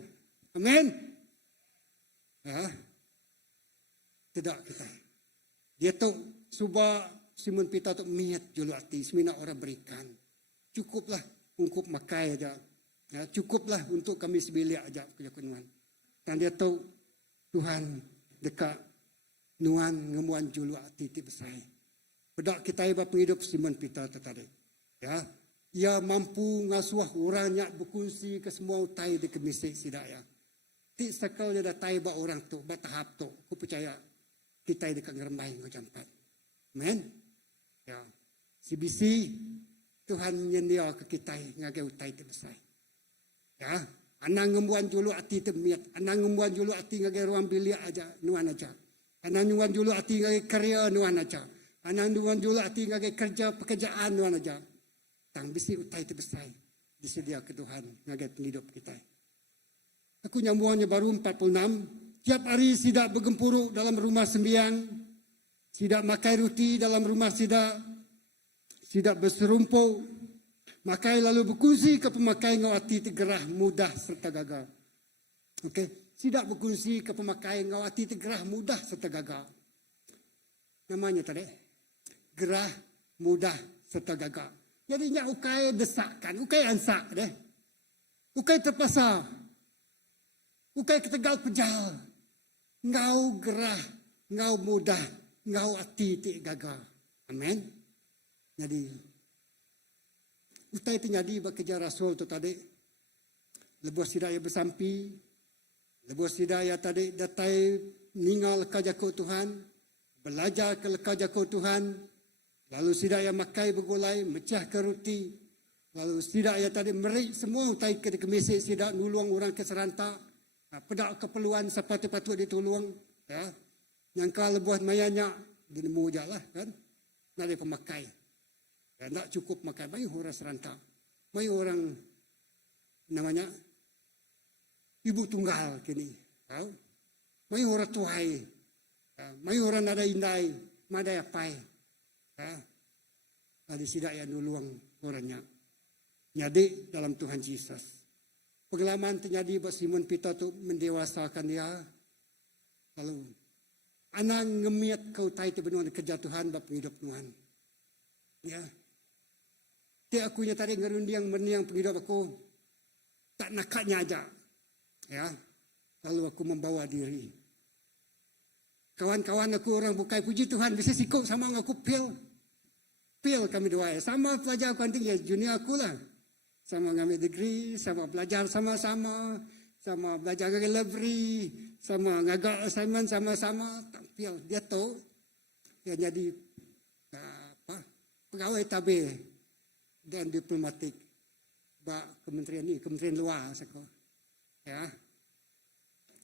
Amin. Ya. Tidak kita. Dia tu subah Simon Peter tu miat julu hati. Semina orang berikan. Cukuplah untuk makai aja. Ya, cukuplah untuk kami sebilik aja kerja Tuhan. Dan dia tahu Tuhan dekat nuan ngemuan julu hati ti besar. Bedak kita iba penghidup Simon Peter tu tadi. Ya. Ia mampu ngasuh orang yang berkongsi ke semua utai di kemisik sidak ya. Ti sekal dia datai ba orang tu, ba tahap tu. Aku percaya kita dekat ngeremai ngau jampat. Amen. Ya. CBC Tuhan nyendia ke kita ngagai utai ti besar. Ya, anang ngembuan julu ati temiat, anang ngembuan julu ati ngagai ruang bilik aja, nuan aja. Anak nuan dulu ati ngagai karya nuan aja. Anak nuan dulu ati ngagai kerja pekerjaan nuan aja. Tang bisi utai te besai. Disedia ke Tuhan ngagai penghidup kita. Aku nyambuannya baru 46. Tiap hari sidak bergempuruk dalam rumah sembiang. Sidak makai roti dalam rumah sidak. Sidak berserumpuk. Makai lalu berkongsi ke pemakai ngawati tegerah mudah serta gagal. Okey. Sidak berkongsi ke pemakai ngawati tegerah mudah serta gagal. Namanya tadi. Gerah mudah serta gagal. Jadi nya ukai desakan. Ukai ansak deh. Ukai terpaksa. Ukai ketegal pejal. Ngau gerah. Ngau mudah. Ngau hati ti gagal. Amin. Jadi. Utai ti jadi bekerja rasul tu tadi. Lebuh sidak yang bersampi. Lebuh sidak yang tadi datai ningal leka jaku Tuhan. Belajar ke leka jaku Tuhan. Lalu sidak yang makai bergulai. Mecah ke roti. Lalu sidak yang tadi merik semua utai ke kemisik sidak nulung orang ke serantak. Pedak keperluan siapa patut ditolong. Ya. Yang kalau buat mayanya. Dinemu je lah kan. Nak pemakai. Ya, tak cukup makan. Banyak orang serantak. Banyak orang namanya ibu tunggal kini. Tahu? Banyak orang tuai. Ya, banyak orang ada indai. Ada apai. Ya. Ada sidak yang nuluang orangnya. Nyadi dalam Tuhan Yesus. Pengalaman terjadi buat Simon Peter tu mendewasakan dia. Lalu anak ngemiat kau tai tu benar kerja Tuhan bab penghidup Tuhan. Ya. Dia akunya tadi ngerundi yang berniang penghidup aku. Tak nakaknya aja. Ya. Lalu aku membawa diri. Kawan-kawan aku orang bukai puji Tuhan. Bisa sikap sama aku pil. Pil kami doa. Sama pelajar aku nanti ya junior aku lah. Sama ngambil degree. Sama belajar sama-sama. Sama belajar ngagai library. Sama ngagak assignment sama-sama. Tak pil. Dia tahu. Dia jadi pegawai tabir. Dan diplomatik bak kementerian ni, kementerian luar sako. Ya.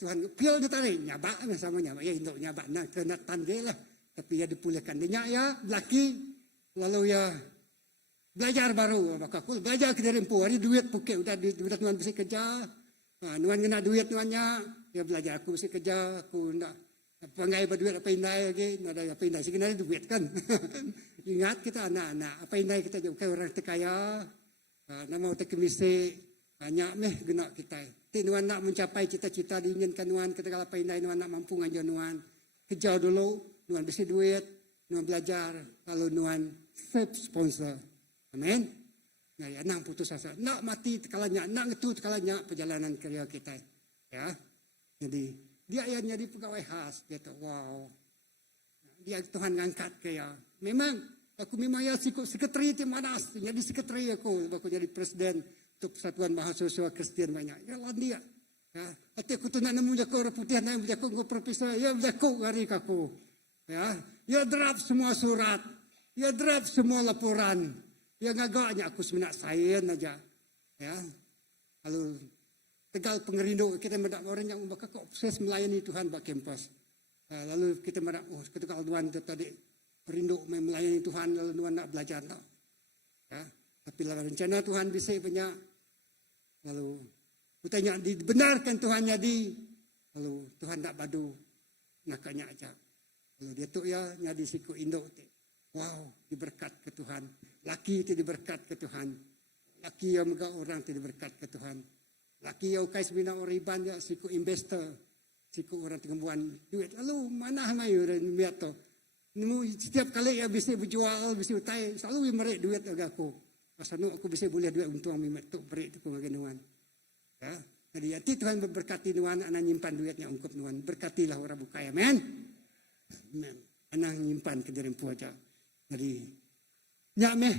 Tuhan pil dia tarik nyabak sama nyabak ya induk nyabak nak kena tandai lah. Tapi ya dipulihkan dia ya laki lalu ya belajar baru maka aku belajar ke dari empu hari duit pukul udah nuan bisa kerja. Nuan kena duit nuannya ya belajar aku bisa kerja aku nak pangai berduit apa indai lagi nak ada apa indai sebenarnya duit kan. Ingat kita anak-anak, apa indai kita juga orang terkaya, nama kita kemisi, banyak meh genak kita. Ti nuan nak mencapai cita-cita diinginkan nuan, kita kalau apa indai nuan nak mampu ngajar nuan, kerja dulu, nuan bisa duit, nuan belajar, kalau nuan save sponsor. Amin. Nah, ya, nak putus asa, nak mati tekalanya, nak ngetut tekalanya perjalanan kerja kita. Ya, jadi dia yang jadi pegawai khas, gitu. Wow. Dia Tuhan ngangkat kaya. Memang aku memang ya sekretari itu manas. Jadi sekretari aku jadi presiden untuk Persatuan Mahasiswa Kristen banyak. Ya lah dia. Ya, hati aku tu nak nemu jago orang putih nak jago aku profesor. Ya jago hari aku. Ya, ya draft semua surat. Ya draft semua laporan. Ya ngagaknya aku sebenarnya sain aja. Ya. Lalu Tegal pengerindu kita mendak orang yang bakal obses melayani Tuhan bak kampus. Lalu kita mendak ketika Tuhan tadi rindu melayani Tuhan lalu Tuhan nak belajar tak. Ya, tapi lah rencana Tuhan bisa banyak. Lalu kutanya dibenarkan Tuhan jadi. Lalu Tuhan tak badu nakanya aja. Lalu dia tu ya nyadi siku Indo. Wow, diberkat ke Tuhan. Laki itu diberkat ke Tuhan. Laki yang megah orang itu diberkat ke Tuhan. Laki yang kais bina orang riban ya siku investor. Siku orang tengembuan duit. Lalu mana mayu dan miat tu. Setiap kali ya bisa berjual, bisa utai, selalu merik duit agak aku. Pasal aku bisa boleh duit untuk ambil tu berik tu ngagai nuan. Ya, jadi ya Tuhan berberkati nuan, anak nyimpan duitnya ungkup nuan. Berkatilah orang bukai, amen. Amen. Anak nyimpan ke jerempu aja. Jadi, nyak meh,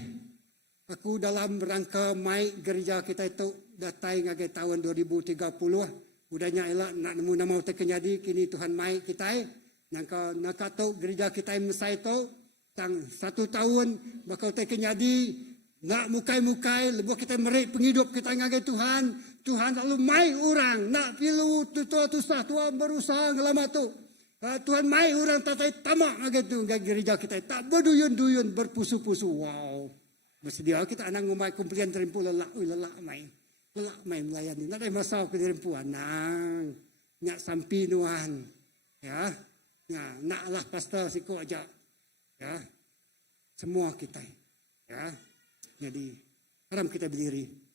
aku dalam rangka mai gereja kita itu datai ngagai tahun 2030. Udahnya elak nak nemu nama terkenyadi kini Tuhan mai kita. Naka tu gereja kita mesai tu tang 1 tahun bakal terkenyadi nak mukai-mukai lebuh kita merik penghidup kita ngagai Tuhan. Tuhan lalu mai orang nak pilu tua berusaha ngelama tu. Tuhan mai orang tatai tamak gitu ngai gereja kita. Tak berduyun-duyun berpusu-pusu. Wow. Bersedia kita anak ngumai kumpulan terimpu lelak mai. Lelak mai melayani. Nak ada masalah ke terimpu anang. Nyak sampi nuan. Ya. Naklah pastor siko aja. Ya. Semua kita. Ya. Jadi haram kita berdiri.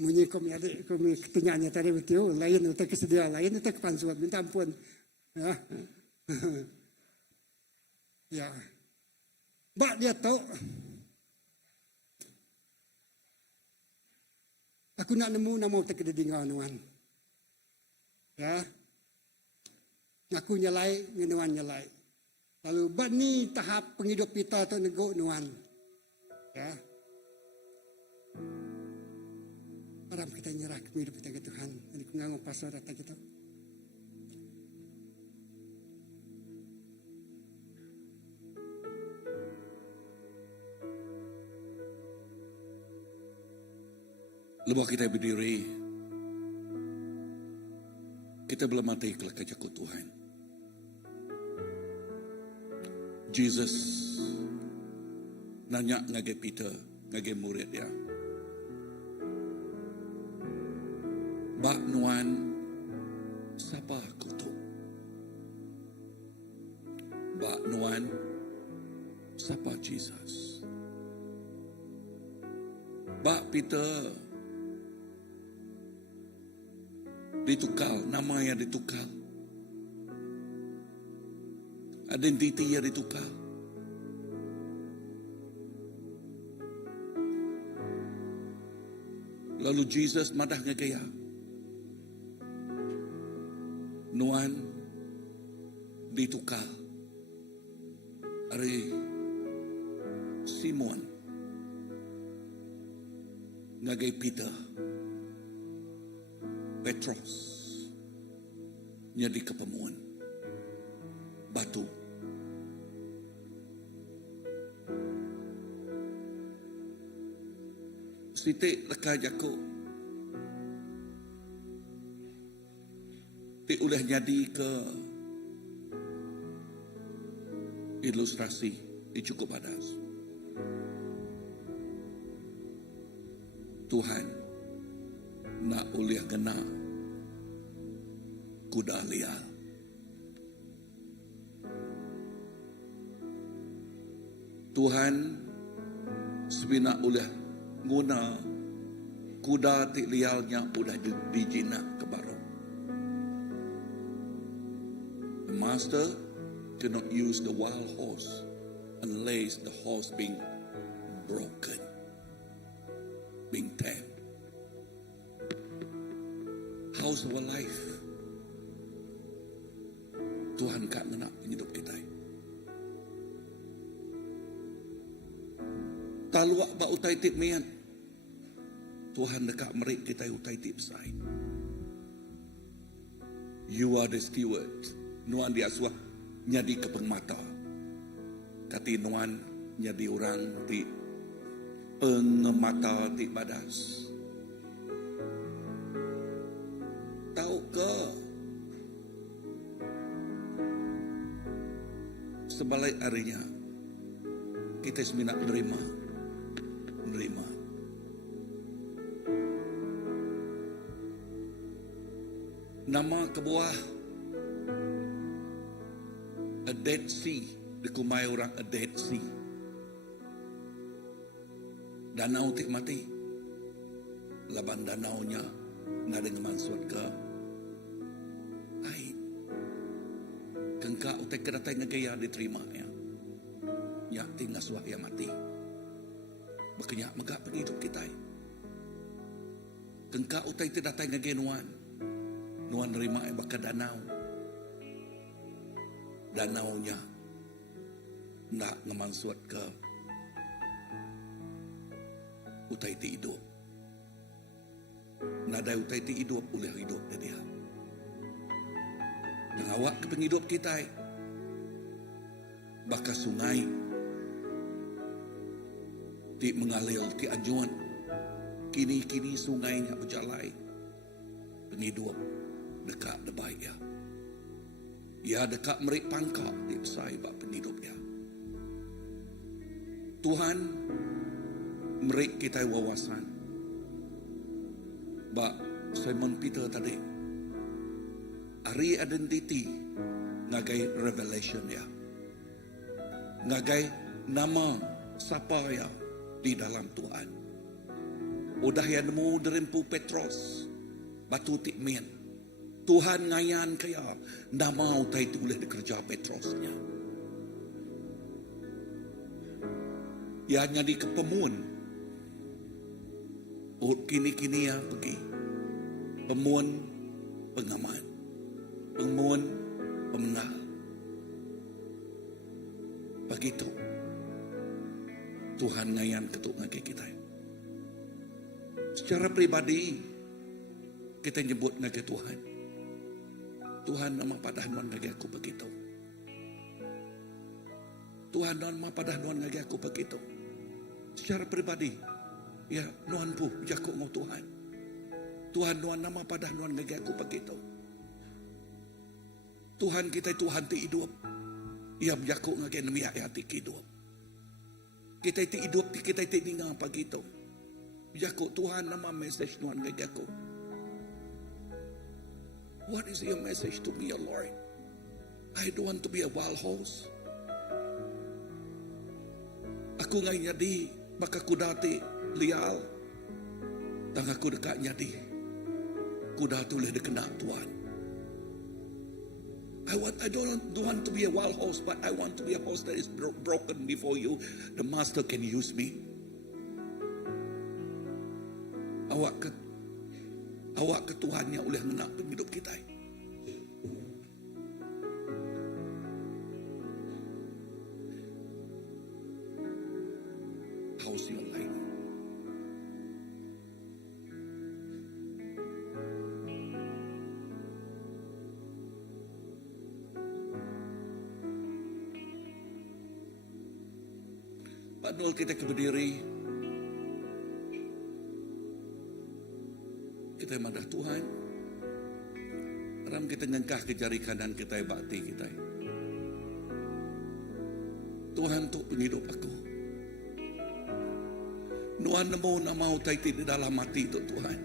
Munyi kami adik kami ketinggalannya tadi betul. Lain utak kesedia, lain utak kepansuan. Minta ampun. Ya. Ya. Bak dia tahu. Aku nak nemu nama utak kededingan nuan. Ya. Aku nyelai, nuan nyelai. Lalu bak ni tahap penghidup kita tu nego nuan. Ya. Haram kita nyerah hidup kita ke Tuhan. Jadi penganggap pasal data kita. Lepas kita berdiri, kita belum mati kelak jakut Tuhan. Jesus nanya ngage Peter, ngage murid dia. Bak nuan, siapa aku tu? Bak nuan, siapa Jesus? Bak Peter, ditukar, nama yang ditukar. Identiti yang ditukar. Lalu Jesus madah ngegaya. Nuan ditukar. Ari Simon ngagay Peter. Petros nyadi kepemuan. Batu. Siti leka jako. Ti udah jadi ke ilustrasi di cukup badas. Tuhan nak uliah kena kuda liar. Tuhan sebina uliah guna kuda ti liarnya udah dijinak ke baru. The master cannot use the wild horse unless the horse being broken, being tamed. How's our life? Tuhan kak menak hidup kita. Taluak ba utai tip mian. Tuhan dekat merik kita utai tip sai. You are the steward. Nuan di asuah nyadi kepeng mata. Kati nuan nyadi orang ti pengemata ti badas. Tahu ke? Sebalai harinya kita seminat menerima. Nama kebuah a Dead Sea, dikumai orang a Dead Sea. Danau tik mati. Laban danaunya nada ngemansut ke air. Kengka utai kedatai ngegaya diterima ya. Ya tinggal suak yang mati. Berkenyak megak penghidup kita. Kengka utai terdatai ngegaya nuan nerima baka danau. Danaunya nak ngemansut ke utai ti hidup. Nada utai ti hidup oleh hidup dia. Dan awak ke penghidup kita. Baka sungai ti mengalir ti anjuan. Kini sungainya berjalai. Penghidup dekat debai ya. Ya dekat merik pangkak di besai bak penghidup dia. Tuhan merik kita wawasan. Bak Simon Peter tadi. Ari identity ngagai revelation ya. Ngagai nama siapa ya di dalam Tuhan. Udah yang nemu derempu Petros batu tikmin. Tuhan ngayan kaya nama utai tulis di kerja Petrosnya. Ya jadi kepemun. Kini-kini ya pergi. Pemun pengaman. Pemun pemenal. Begitu. Tuhan ngayan ketuk ngake kita. Secara pribadi kita nyebut ngake Tuhan. Tuhan nama padahanuan ngake aku begitu. Tuhan nama padahanuan ngake aku begitu. Secara pribadi, ya nuan pu jakuk ngau Tuhan. Tuhan nuan nama padahanuan ngake aku begitu. Tuhan kita Tuhan ti hidup. Ia berjakuk ngake nemi hati hidup. Kita ti hidup kita ti ninga pagi tu. Jakuk Tuhan nama message nuan ngake aku. What is your message to me, O Lord? I don't want to be a wild horse. Aku ngai nyadi maka kuda ti lial. Tang aku dekat nyadi. Kuda tu leh dekenak Tuhan. I don't want to be a wild horse, but I want to be a horse that is broken before you. The master can use me. Awak ke Tuhan yang oleh menak hidup kita. How's your life? Padahal kita berdiri, kita madah Tuhan. Ram kita ngengkah ke jari kanan kita, bakti kita. Tuhan tu penghidup aku. Nuan nemu nama utai di dalam hati tu Tuhan.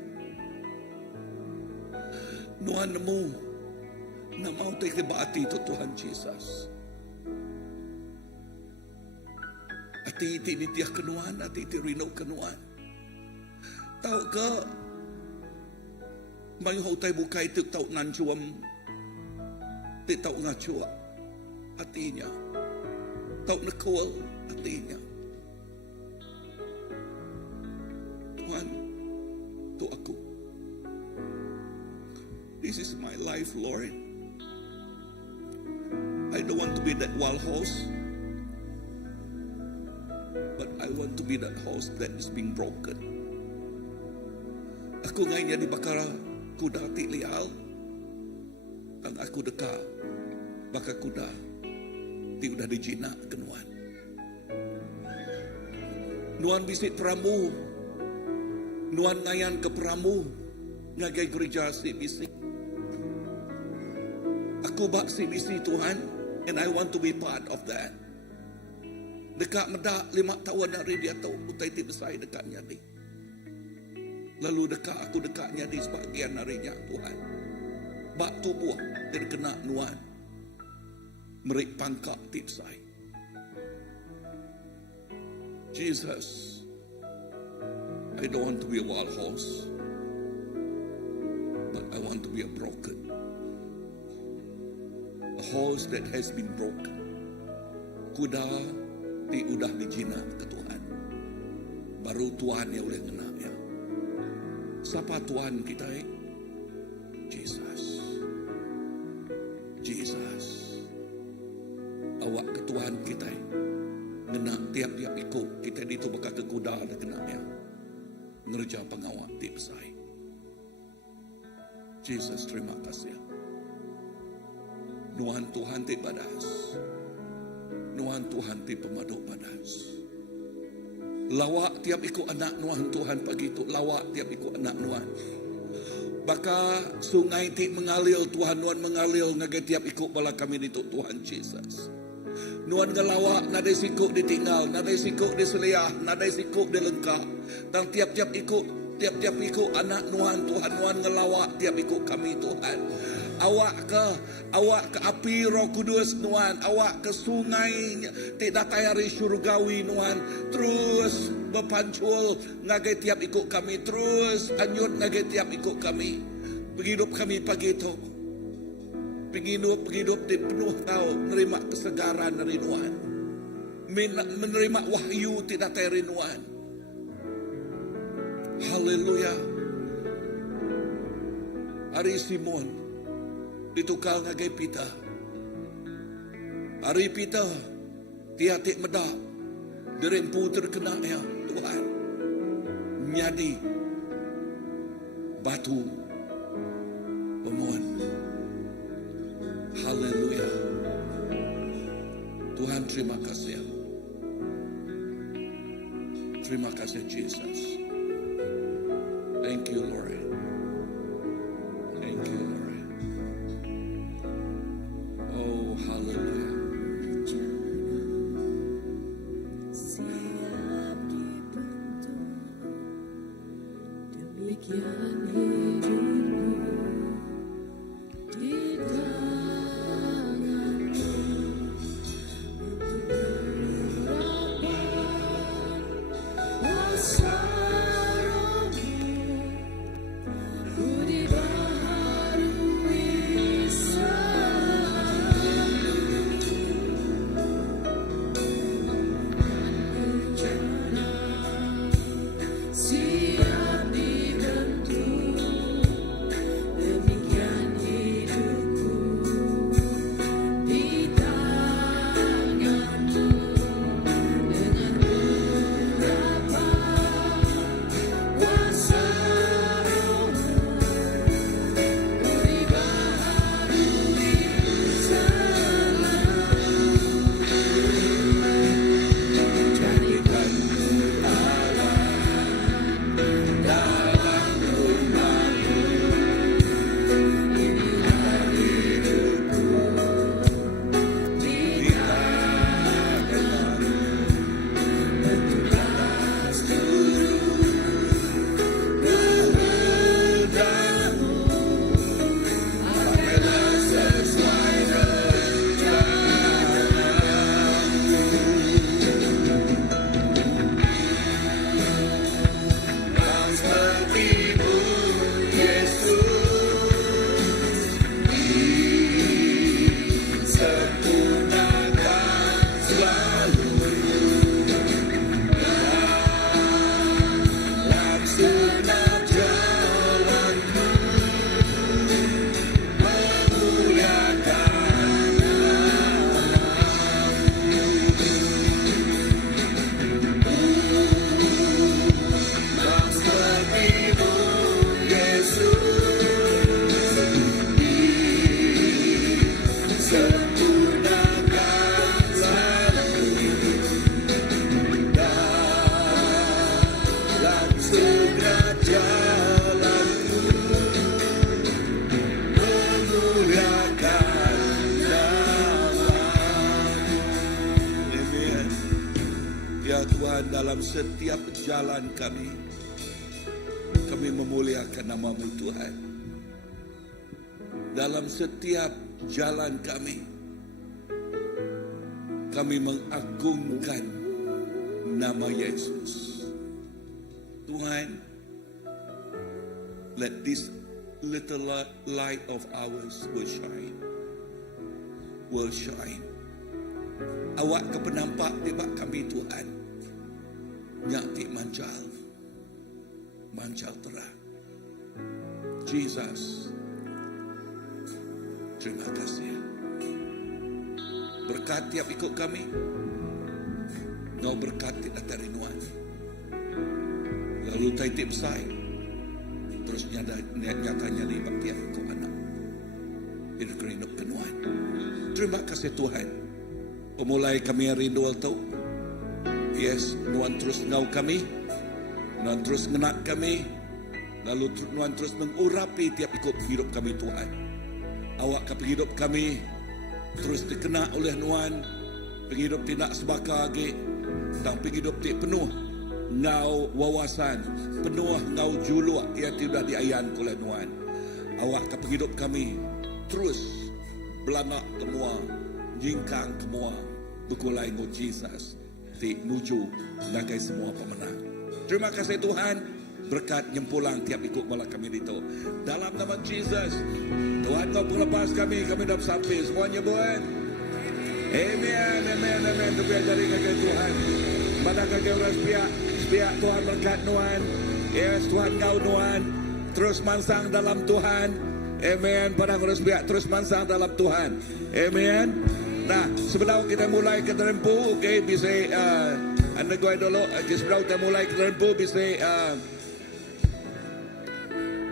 Nuan nemu nama utai di hati tu Tuhan Yesus. Ati iti nitiah kenuan, ati iti rino kenuan. Tahu ke? Mai hotai bukai tu tahu nancuam, ti tahu ngacua hatinya, tahu nekul hatinya. Tuhan, tu aku. This is my life, Lord. I don't want to be that wild horse. But I want to be that horse that is being broken. Aku ngayon jadi bakal kuda ti lial. Tang aku dekat bakal kuda ti udah dijinak kenuan. Nuan bisit peramu. Nuan ngayan ke peramu. Ngagai gereja si bisik. Aku bak si bisi Tuhan. And I want to be part of that. Dekat medak 5 tahun dari dia tahu utai ti besai dekatnya di. Lalu dekat aku dekatnya di sebagian harinya Tuhan. Bak tubuh terkena nuan. Merik pangkak ti besai. Jesus, I don't want to be a wild horse. But I want to be a broken. A horse that has been broken. Kuda ti udah dijinak ke Tuhan. Baru Tuhan yang boleh ngenaknya. Siapa Tuhan kita? Jesus. Jesus. Awak ke Tuhan kita. Ngenak tiap-tiap ikut. Kita itu bakal ke kuda ada kenaknya. Ngerja pengawal ti besai. Jesus, terima kasih. Nuhan Tuhan ti badas. Nuhan Tuhan ti pemaduk padas. Lawak tiap ikut anak Nuhan Tuhan pagi itu. Lawak tiap ikut anak Nuhan. Baka sungai ti mengalir Tuhan, nuan mengalir ngagai tiap ikut bala kami itu Tuhan Yesus. Nuan ngelawak, nadai sikuk ditinggal, nadai sikuk diseliah, nadai sikuk dilengkap. Dan tiap-tiap ikut anak Nuan Tuhan, Nuan ngelawak tiap ikut kami Tuhan. Awak ke api Roh Kudus Nuan, awak ke sungai tidak tayari surgawi Nuan. Terus berpancul ngagai tiap ikut kami, terus anyut ngagai tiap ikut kami. Penghidup kami pagi itu, penghidup di penuh tahu, menerima kesegaran dari Nuan, menerima wahyu tidak tayari Nuan. Haleluya. Hari Simon ditukar ngagai pita. Hari pita tiatik medak derempu terkena ya Tuhan. Menjadi batu pemohon. Haleluya. Tuhan terima kasih. Terima kasih Yesus. Thank you Lord. Thank you Lord. Oh hallelujah. Siap dibentuk, demikian hidupku di tanganmu untuk berharapan kuasa rohmu, ku dibaharui selalu. Siap dibentuk, demikian hidupku di tanganmu dengan berapa kuasa rohmu, ku dibaharui selalu. Jadikan dalam rumahmu, inilah hidupku di tanganmu. Bentuklah seluruh kehendakmu, pakailah sesuai rencanamu. Dan sepertimu Yesus disempurnakan selalu dalam segenap jalanku, memuliakan dan sepertimu Yesus disempurnakan selalu dalam segenap jalanku, memuliakan namamu. Amen. Ya Tuhan, dalam setiap jalan kami memuliakan namamu Tuhan. Dalam setiap jalan kami mengagungkan nama Yesus. Tuhan, let this little light of ours will shine. Awak kepenampak tibak kami Tuhan. Nyati mancal terang. Jesus, terima kasih. Berkat tiap ikut kami. Kau berkati dari Nuan. Lalu taitip saya. Terus nyatanya libat tiap ikut anak. Hidup kerinuk kenuan. Terima kasih Tuhan. Pemulai kami yang rindu tahu. Yes, Nuan terus ngau kami. Nuan terus ngenak kami. Lalu Tuhan terus mengurapi tiap ikut hidup kami Tuhan. Awak ke penghidup kami terus dikena oleh Tuhan. Penghidup tidak sebaka lagi. Dan penghidup ti penuh ngau wawasan, penuh ngau juluk yang tidak diayan oleh Tuhan. Awak ke penghidup kami terus belanak semua, jingkang semua, bukulai ngo Jesus ti nuju nagai semua pemenang. Terima kasih Tuhan, berkat nyempulang tiap ikut bala kami itu. Dalam nama Jesus, Tuhan kau lepas kami dapat sampai semuanya buat. Amen, amen, amen. Tapi ajari kaki Tuhan. Pada kaki orang sepiak Tuhan berkat Tuhan. Yes, Tuhan kau Tuhan. Terus mansang dalam Tuhan. Amen. Pada orang sepiak terus mansang dalam Tuhan. Amen. Nah, sebelum kita mulai ke terempu, okay, bisa anda gue dulu. Sebelum kita mulai ke terempu, bisa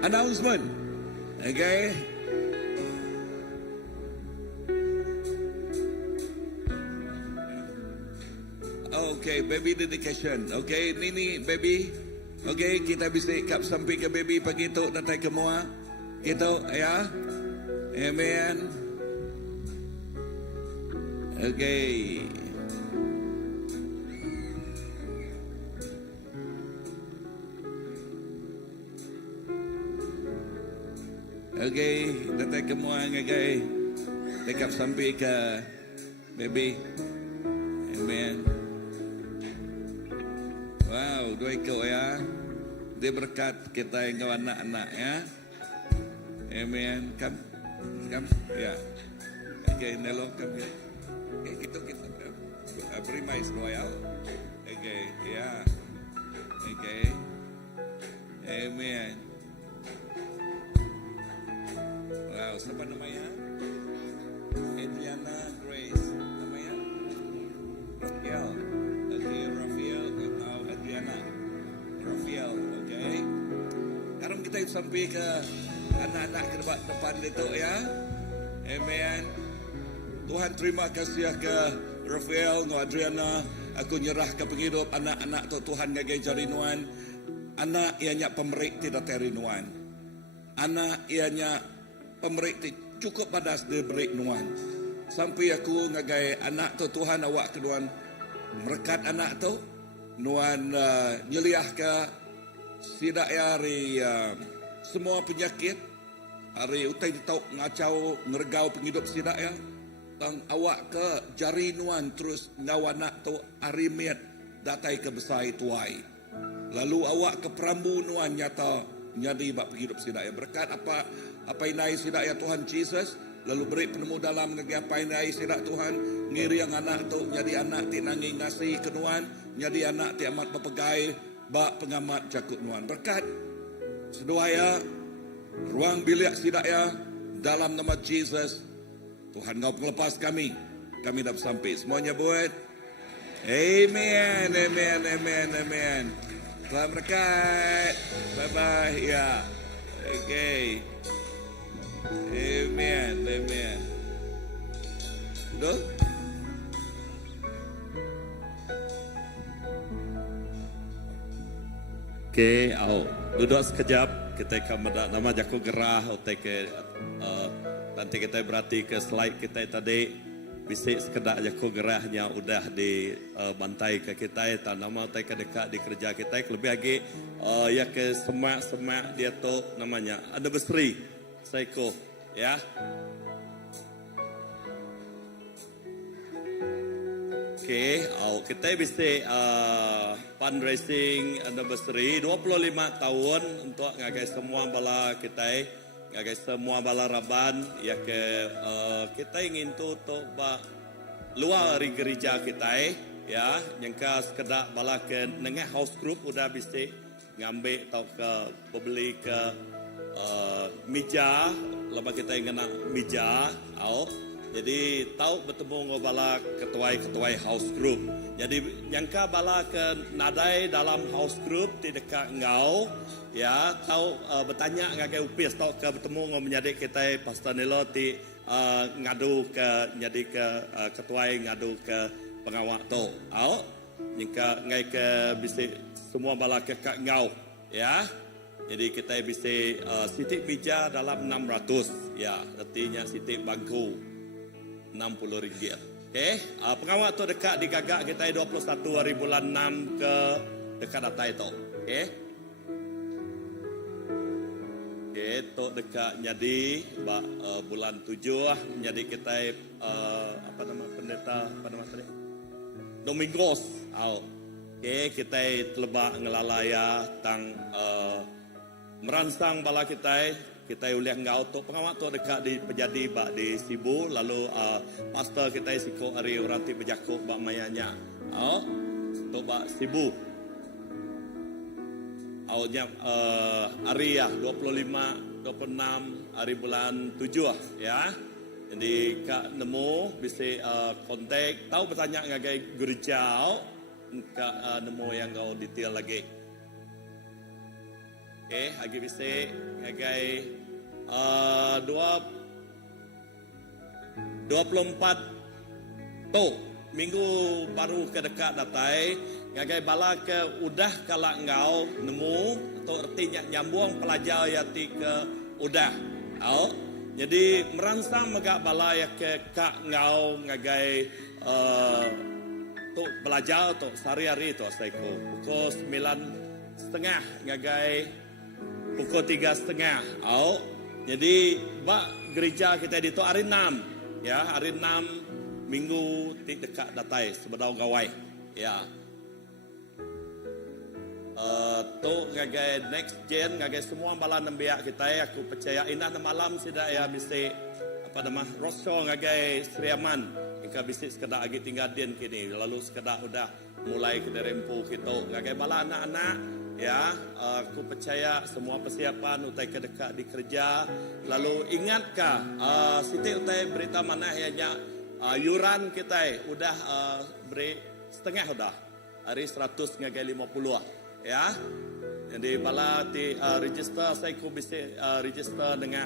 announcement. Okay. Okay, baby dedication. Okay, Nini baby. Okay, kita bisa kap sampai ke baby pagi tu datang ke mua. Gitu ya. Amen. Okay. Okay, datang ke mua ngagai. Tekap sampai ke baby. Amen. Wow, dua ikut ya. Dia berkat kita yang anak-anak ya. Amen. Come. Ya. Okay, Nelo, come ya. Okay, kita. Beri mais royal. Okay, ya. Okay. Amen. Wow, siapa namanya? Adriana Grace. Namanya? Rafael. Okay, Rafael. Adriana. Rafael. Okay. Sekarang kita sampai ke anak-anak ke depan itu ya. Amen. Tuhan terima kasih ke Rafael, no Adriana. Aku nyerah ke penghidup anak-anak tu Tuhan ngagai jarinuan. Anak ianya pemerik tidak terinuan. Anak ianya pemerik cukup padas diberi nuan. Sampai aku ngagai anak tu Tuhan awak keduan merekat anak tu. Nuan nyeliah ke sidak hari semua penyakit. Hari utai ditau ngacau ngergau penghidup sidak ya. Tang awak ke jari nuan terus ngawanak tu arimiat datai ke besar tuai. Lalu awak ke perambu nuan nyata nyadi bak penghidup sidak ya. Berkat apa inai sidak ya Tuhan Jesus. Lalu beri penemu dalam negeri apa inai sidak Tuhan. Ngiri yang anak tu nyadi anak ti nangi ngasih kenuan. Nyadi anak ti amat berpegai bak pengamat jakut nuan. Berkat seduaya ruang bilik sidak ya dalam nama Jesus. Tuhan kau pelepas kami dapat sampai semuanya buat. Amen, amen, amen, amen. Tuhan berkat. Bye bye ya. Okay. Amen, amen. Betul? Okay, duduk sekejap. Kita akan nama jaku gerah. Nanti kita berarti ke slide kita tadi. Bisik sekedar jaku gerahnya udah dibantai ke kita. Nama ke dekat di kerja kita. Lebih lagi ya ke semak-semak dia tu namanya anniversary Saiko ya. Okay, kita bisa fundraising anniversary 25 tahun untuk ngagai semua bala kita, ngagai semua bala raban ya ke kita ingin tutup luar dari gereja kita ya, nyangka sekedar bala ke nengah house group udah bisa ngambil atau ke beli ke meja, lama kita ingin meja, jadi tahu bertemu ngobala ketuai house group. Jadi nyangka bala ke nadai dalam house group di dekat ngau, ya tahu bertanya ngagai upis tahu ke bertemu ngom menjadi kita Pastor Nilo ti ngadu ke jadi ke ketuai ngadu ke pengawak tu. Nyangka ngai ke bisik semua bala ke ngau, ya. Jadi kita bisa sitik bija dalam 600. Ya, artinya sitik bangku 60 ringgit. Okey, pengawal tu dekat di Gagak kita 21 hari bulan 6 ke dekat data itu. Okey. Okey, tu dekat jadi bulan 7 jadi kita apa nama pendeta apa nama tadi? Domingos. Okey, kita telebak ngelalaya tang meransang bala kita uliah ngau tu pengawal tu dekat di pejadi bak di Sibu, lalu pastor kita siko hari orang ti berjakuk bak mayanya tu bak Sibu hari 25 26 hari bulan 7 ya. Jadi kak nemu bisa kontak tahu bertanya ngagai gereja kak nemu yang kau detail lagi. Okay, lagi bisa ngagai 24 tu minggu baru ke dekat datai ngagai bala ke udah kalak ngau nemu tu artinya nyambung pelajar yati ke udah. Jadi merangsang megak bala ya ke kak ngau ngagai tu pelajar tu sehari-hari tu saya pukul 9:30 ngagai pukul 3:30. Jadi bak gereja kita di tu hari 6 ya, hari 6 minggu di dekat datai sebedau gawai ya. Tu ngagai next gen ngagai semua bala nembiak kita aku percaya indah malam sida ya bisa apa nama rosyo ngagai Seriaman ingka bisa sekedar agi tinggal din kini lalu sekedar udah mulai kita rempu kita ngagai bala anak-anak ya. Aku percaya semua persiapan utai ke dekat di kerja. Lalu ingatkah siti utai berita mana hanya yuran kita udah beri setengah udah hari 100 ngagai 50 ya. Jadi bala di register saya ku bisa register dengan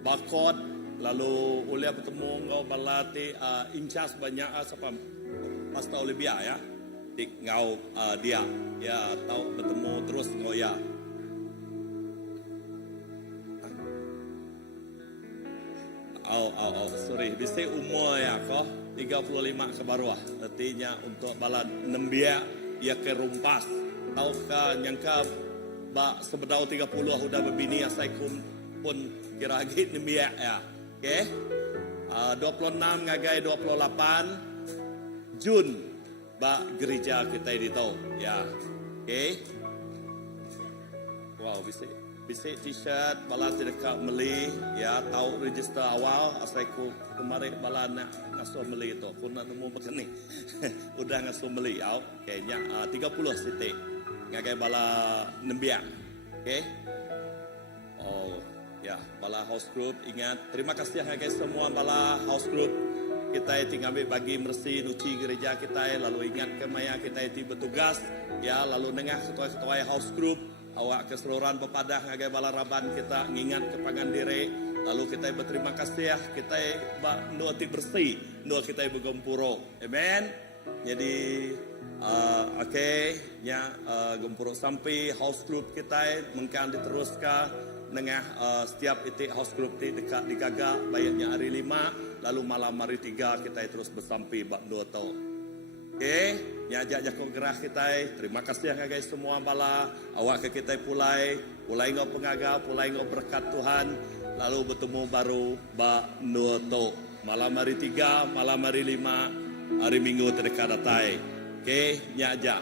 barcode lalu ulia bertemu ngau bala di incas banyak siapa Pastor Olivia ya. Ngau dia ya tahu bertemu terus ngau ya. Sorry bisa umur ya kau 35 ke bawah artinya untuk bala nembia ya ke rumpas tahukah nyangka bak sebedau 30 sudah berbini ya saya pun kira lagi nembia ya. Okey 26 ngagai 28 Jun bak gereja kita di tau ya. Okey. Wow, bisa t-shirt bala dekat meli ya tahu register awal asaiku kemarin bala nak ngasuh meli itu aku nak nemu begini udah ngasuh meli ya. Kayaknya 30 sitik ngagai bala nembiang. Okey. Ya, bala house group ingat terima kasih ngagai semua bala house group kita tinggal bagi bersih nuci gereja kita lalu ingat ke maya kita bertugas ya lalu nengah ketua-ketua house group awak keseluruhan pepadah ngagai bala raban kita ngingat kepangan diri lalu kita berterima kasih ya kita dua ti bersih dua kita bergempuro amen. Jadi okey nya gempuro sampai house group kita mungkin diteruskan nengah setiap itik house group ti dekat di Gagak bayarnya hari 5 lalu malam hari 3 kita terus bersampai bab 2 tahun. Okey, nyajak jakok gerah kita. Terima kasih guys semua bala awak ke kita pulai ngau pengaga, pulai ngau berkat Tuhan. Lalu bertemu baru bab 2 tahun. Malam hari 3, malam hari 5, hari Minggu terdekat datai. Okey, nyajak